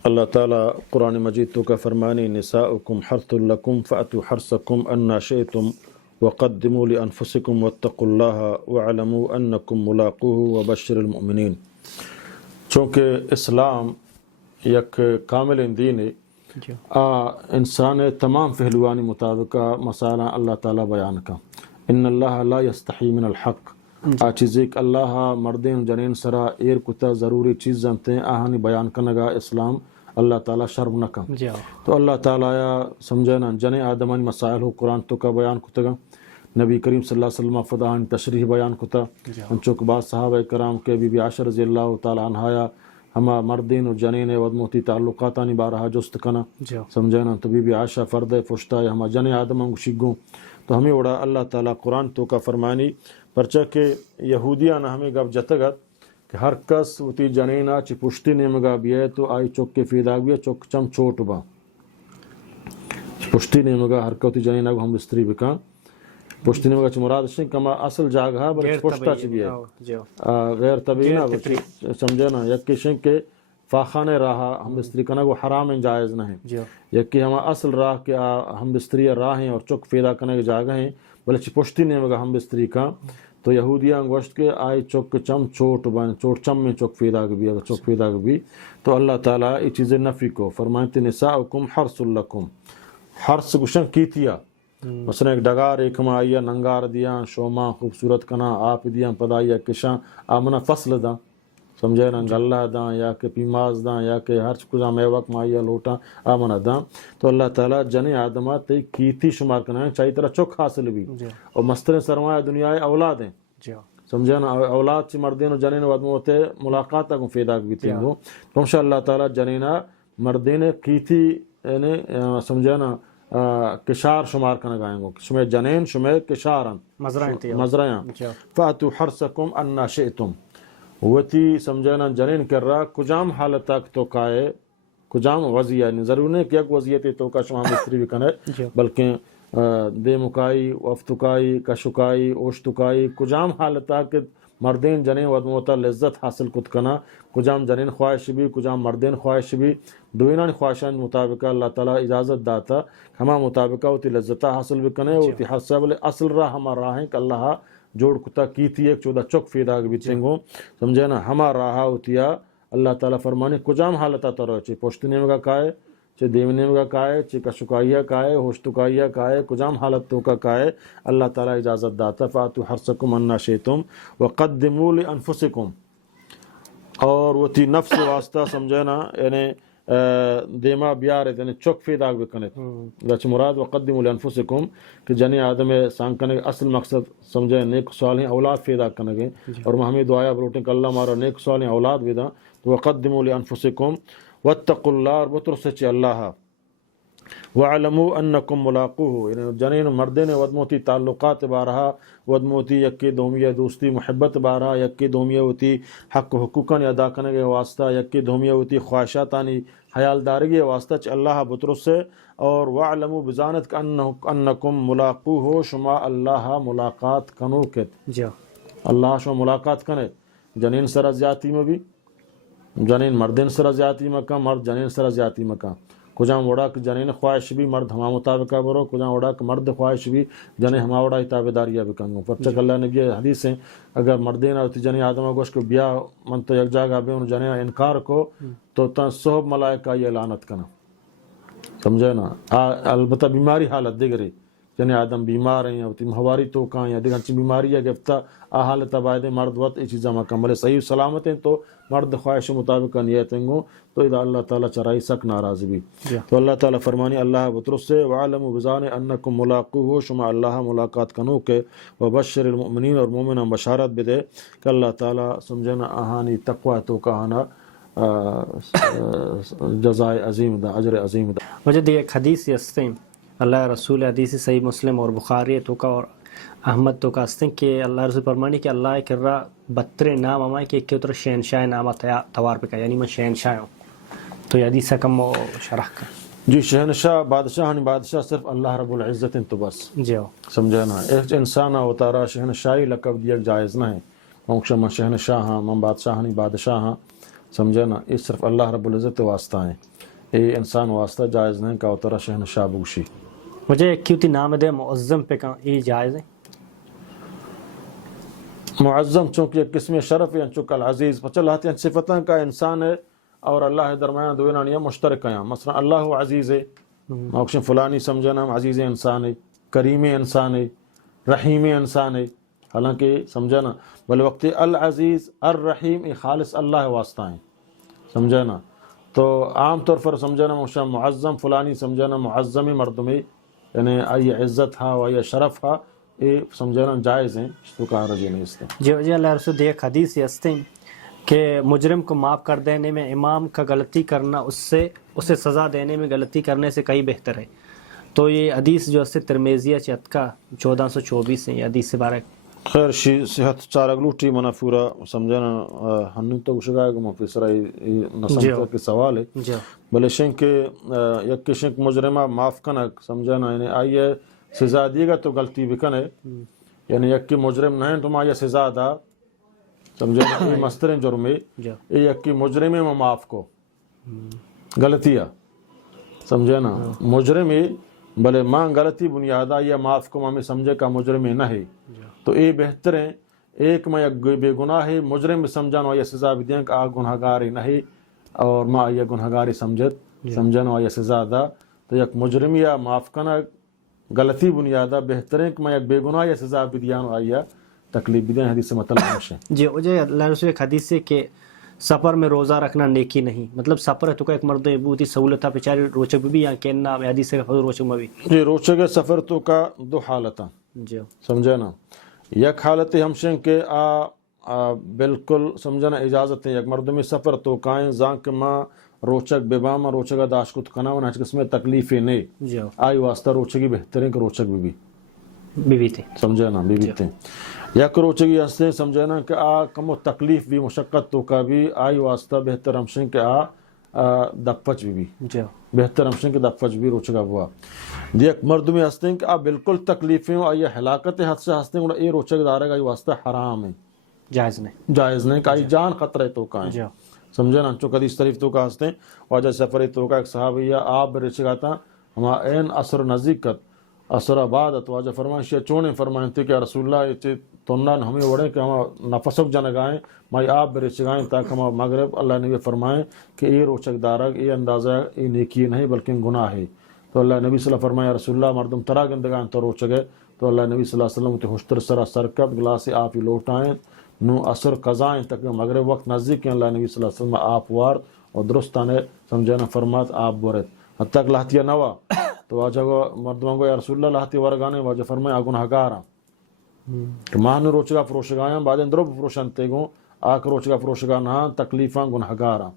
اللہ تعالیٰ قرآن مجید تو کا فرمانی نساؤکم حرث لکم فأتوا حرثکم انا شئتم وقدموا لانفسکم واتقوا اللہ وعلموا انکم ملاقوہ وبشر المؤمنین چونکہ اسلام یک کامل دین انسان تمام پہلوانی مطابق مسائل اللہ تعالیٰ بیان کا ان اللہ لا یستحی من الحق آ چیزیں کہ اللہ مردین جنین سرا ایر کتا ضروری چیز جانتے ہیں آہانی بیان کنگا اسلام اللہ تعالیٰ شرم نہ کم تو اللہ تعالیٰ یا سمجھے نا جن آدمانی مسائل ہو قرآن تو کا بیان کتا گا نبی کریم صلی اللہ علیہ وسلم فداہن تشریح بیان کتا انچوک بعض صحابہ کرام کے بی بی عائشہ رضی اللہ تعالیٰ عنہایا ہما مردین و جنین ودموتی تعلقاتانی بارہا جست کنا سمجھے نا تو بی بی عائشہ فرد فشتا یا ہما جن آدمان شگوں تو ہمیں اڑا اللہ تعالیٰ قرآن تو کا فرمانی پرچہ کہ یہودیان ہمیں گب جتگت کہ ہر کس وتی جنینا چی پشتی نیمگا بیئے تو آئی چوک کے فیداگ بیئے چوک چم چھوٹ با پشتی نیمگا ہر کوتی جنینا کو ہم بستری بکا پشتی نیمگا چی مراد شنگ کما اصل جاگہا بلکہ پشتا چی بیئے غیر طبیعینا سمجھے نا یکی شنگ کے فاخانے راہا ہم بستری کنا کو حرام جائز نہ ہے یکی ہما اصل راہ کے ہم بستری راہ ہیں اور چوک فیدا کنے کے جاگہ ہیں بلکہ پشتی نیمگا ہم بستری کا تو یہودیاں گوشت کے آئی چوک چم چوٹ بان چوٹ چم میں چوک فیدا بھی اگر چوک فیدا بھی تو اللہ تعالیٰ یہ چیزیں نفی کو فرمائتے نساؤکم حرث لکم حرث گشن کیتیا مثلا ایک ڈگار ایک ما آئیا ننگار دیا شوما خوبصورت کنا آپ دیا پدایا کشاں آمنا فصل دا سمجھے نا گلہ داں یا کہ پیماز داں یا کہ ہر چکزا میوک مائیا لوٹا آمنا داں تو اللہ تعالیٰ جن آدمات تے کیتی شمار کرنا ہے چاہی طرح چوک حاصل بھی اور مستر سرمایہ دنیا اولاد ہیں سمجھا نا اولاد چی مردین و جنین ود موتے ملاقات تک فیداک بیتیں گو تو انشاء اللہ تعالی جنینا مردین قیتی یعنی سمجھا نا کشار شمار کنا گائیں گو شمع جنین شمع کشارن مزرعیاں فاتو حرسکم انا شئتم وتی سمجھا نا جنین کر رہا کجام حالت تک تو کائے کجام وضعیہ یعنی ضرور نہیں کہ ایک وضعیت تو کا شما مستری بھی کنے بلکہ دے مکائی وفتکائی کشکائی اوشتکائی کجام حالتا کہ مردین جنین ودموتا لذت حاصل کت کنا کجام جنین خواہش بھی کجام مردین خواہش بھی دوینان خواہشان مطابقہ اللہ تعالیٰ اجازت داتا ہما مطابقہ ہوتی لذتہ حاصل بھی کنے ہوتی حصہ بلے اصل راہ ہما راہیں کہ اللہ جوڑ کتا کیتی ایک چودہ چک فیداگ بھی چنگو سمجھے نا ہما راہا ہوتیا اللہ تعالیٰ فرمانے کجام حالتا تو رہے چی پوشتنے میں کا کائے چی دیونے میں کا کائے چی کشکائیہ کائے ہوشتکائیہ کائے کجام حالت تو کا کائے اللہ تعالیٰ اجازت داتا فاتو حرسکم انا شئتم وقدموا لانفسکم اور وہ تی نفس واسطہ سمجھے نا یعنی دیما بیارت یعنی چک فیداگ بکنت لچ مراد وقدموا لانفسکم کہ جنی آدم سانکنے اصل مقصد سمجھے نیک صالحین اولاد فیداگ کنگے اور ہمیں دعایا بروٹیں کہ اللہ مارا نیک صالحین اولاد بیدا وقدموا لانفسکم واتقوا اللہ اور بترسچ اللہ وعلموا انکم ملاقوہ یعنی جنین مردین ودموتی تعلقات بارہا ودموتی یکی دومیہ دوستی محبت بارہا یکی دومیہ ہوتی حق حقوقاً ادا کرنے کے واسطہ یکی دومیہ ہوتی خواہشاتانی حیالدارگی واسطہ چ اللہ بترس سے اور وعلموا بزانت انکم ملاقوہ شما اللہ ملاقات کنو کت اللہ شما ملاقات کنے جنین سر زیادتی میں بھی جنین مردین سر زیادتی مکہ مرد جنین سر زیادتی مکہ کجام وڑا کہ جنین خواہش بھی مرد ہما مطابقہ برو کجام وڑا کہ مرد خواہش بھی جنین ہما وڑا تابعداریہ بکنگو پرچک اللہ نبی حدیث ہیں اگر مردین ہوتی جنین آدم گوش کو بیا من تو یک جاگہ بے ان جنین انکار کو تو تن صحب ملائکہ یہ لعنت کنا سمجھے نا البتہ بیماری حالت دیگری جنہیں آدم بیمار ہیں ہوتی مہواری تو کہاں یا دیکھا چی بیماری ہے گفتا حالت باید مرد وقت ای چیزیں مکمل صحیح سلامت ہیں تو مرد خواہش مطابق نیتیں گو تو اذا اللہ تعالیٰ چرائی سک ناراض بھی تو اللہ تعالیٰ فرمانی اللہ بطرس سے وعلم بزان انکم ملاقوہ شما اللہ ملاقات کنو کے وبشر المؤمنین اور مومنہ بشارت بدے کہ اللہ تعالیٰ سمجھنا آہانی تقوی تو کہانا جزائے عظیم دا اجر عظیم دا مجھے ایک حدیث یستیں اللہ رسول حدیث صحیح مسلم اور بخاری تو کا اور احمد تو کا استیں کہ اللہ رسول فرمانی کہ اللہ کر رہا بتر نام ہمائے کہ ایک اتر شہنشاہ نامہ توار پہ کا یعنی میں شہنشاہ ہوں تو یہ حدیث کم و شرح کا جی شہنشاہ بادشاہ بادشاہ صرف اللہ رب العزت تو بس جی ہو سمجھا نا ایک انسان ہوتا رہا شہنشاہی لقب دیا جائز نہ ہے مونکشہ میں شہنشاہ ہاں میں بادشاہ بادشاہ ہاں سمجھا نا یہ صرف اللہ رب العزت واسطہ ہیں یہ انسان واسطہ جائز نہیں کا ہوتا رہا شہنشاہ بوشی مجھے ایک کیوتی نام دے معظم پہ کہاں یہ جائز ہے معظم چونکہ ایک قسم شرف ہے چونکہ العزیز پچھل ہاتھ ہیں صفتاں کا انسان ہے اور اللہ درمیان دوینا نہیں مشترک ہیں مثلا اللہ عزیز ہے موکشن فلانی سمجھنا عزیز انسان ہے کریم انسان ہے رحیم انسان ہے حالانکہ سمجھنا بل وقت العزیز الرحیم خالص اللہ واسطہ ہیں سمجھنا تو عام طور پر سمجھنا موکشن معظم فلانی سمجھنا معظمی مردمی یعنی آئی عزت ہا و آئی شرف ہا یہ سمجھنا جائز ہیں تو کہا رجی نہیں اس جی جی اللہ رسول ایک حدیث یستیں کہ مجرم کو معاف کر دینے میں امام کا غلطی کرنا اسے سزا دینے میں غلطی کرنے سے کئی بہتر ہے تو یہ حدیث جو ہے ترمیزیہ چتکا 1424 ہے یہ حدیث سے بارہ خیر صحت چارگ لوٹی منا پورا سمجھنا ہنو تو گشگائے گا مفیسرہ نسمتا کے سوال ہے بلے شنک یک شنک مجرمہ معاف کنک سمجھنا یعنی آئیے سزا دیے گا تو غلطی بھی کنے یعنی یک کی مجرم نہیں تو آئیے سزا دا سمجھنا یہ مسترین جرمی یہ یک کی مجرمی میں معاف کو غلطیہ سمجھنا مجرمی بلے ماں غلطی بنیادہ یا معاف کو ہمیں سمجھے کا مجرمی نہیں تو یہ بہتر ہے ایک میں یک بے گناہ ہے مجرم سمجھنا یہ سزا بھی دیں کہ آ گناہگاری نہیں اور ماں یہ گناہگاری سمجھنا یہ سزا دا تو یک مجرم یا معاف کرنا غلطی بنیادہ بہتر ہے کہ میں یک بے گناہ یا سزا بھی دیا آیا تکلیف بھی دیں حدیث سے مطلب ہے جی مجھے اللہ رسول ایک حدیث سے کہ سفر میں روزہ رکھنا نیکی نہیں مطلب سفر ہے تو کا ایک مرد بہت ہی سہولت ہے بیچارے روچک بھی یا کہنا حدیث سے روچک میں بھی جی روچک سفر تو کا دو حالتاں جی سمجھے نا یک حالت ہمشن کہ بالکل سمجھنا اجازت ہے یک مردمی سفر تو کائیں زانک ماں روچک بباما روچگا داشکت کناون ہچ قسم تکلیفی نہیں جو آئی واسطہ روچگی بہترین کہ روچک بھی بیوی تھی سمجھنا بھی تے یک روچگی ہستے سمجھنا کہ کمو تکلیف بھی مشقت تو کا بھی آئی واسطہ بہتر ہمشن کہ دپچ بھی جو بہتر ہمشن کہ دپچ بھی روچگا ہوا یک مردمی ہستے کہ بالکل تکلیفیں آئی ہلاکت حد سے ہستے کہ یہ روچک دارے گا آئی واسطہ حرام ہے جائز نہیں جائز نہیں کہ جان خطرہ تو کائیں جو سمجھے نا چونکہ حدیث شریف تو کا ہستے ہیں واجہ سفر تو کا ایک صحابیہ آپ رچگاتا ہما این اثر نزدیکت اثر آبادت واجہ فرمائیں شیع چونے فرمائیں تھے کہ رسول اللہ یہ تنان ہمیں وڑیں کہ ہما نفسک جنگائیں مائی آپ رچگائیں تاکہ ہما مغرب اللہ نبی فرمائیں کہ یہ روچک دارگ یہ اندازہ یہ نیکی نہیں بلکہ گناہ ہے تو اللہ نبی صلی اللہ فرمائے رسول اللہ مردم ترا گندگان تو روچگے تو اللہ نبی صلی اللہ علیہ وسلم تے ہوشتر سرا سرکت گلاسی آپ ہی لوٹائیں نو اثر قضائیں تک مغرب وقت نزدیک ہیں اللہ نبی صلی اللہ علیہ وسلم آپ وار اور درستانے سمجھانا فرمات آپ بورت حتی کہ لہتیہ نوا تو واجہ کو مردمان کو یا رسول اللہ لہتی ورگانے واجہ فرمائے آگون حقارا کہ ماہن روچگا فروشگایاں بعدین درب فروشنتے گوں آک روچگا فروشگا نہاں تکلیفاں گن حقارا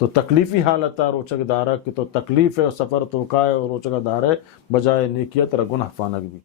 تو تکلیفی حالتا روچک دارہ کہ تو تکلیف ہے سفر توکائے اور روچگا دارے بجائے نیکیت را گناہ فانک بھی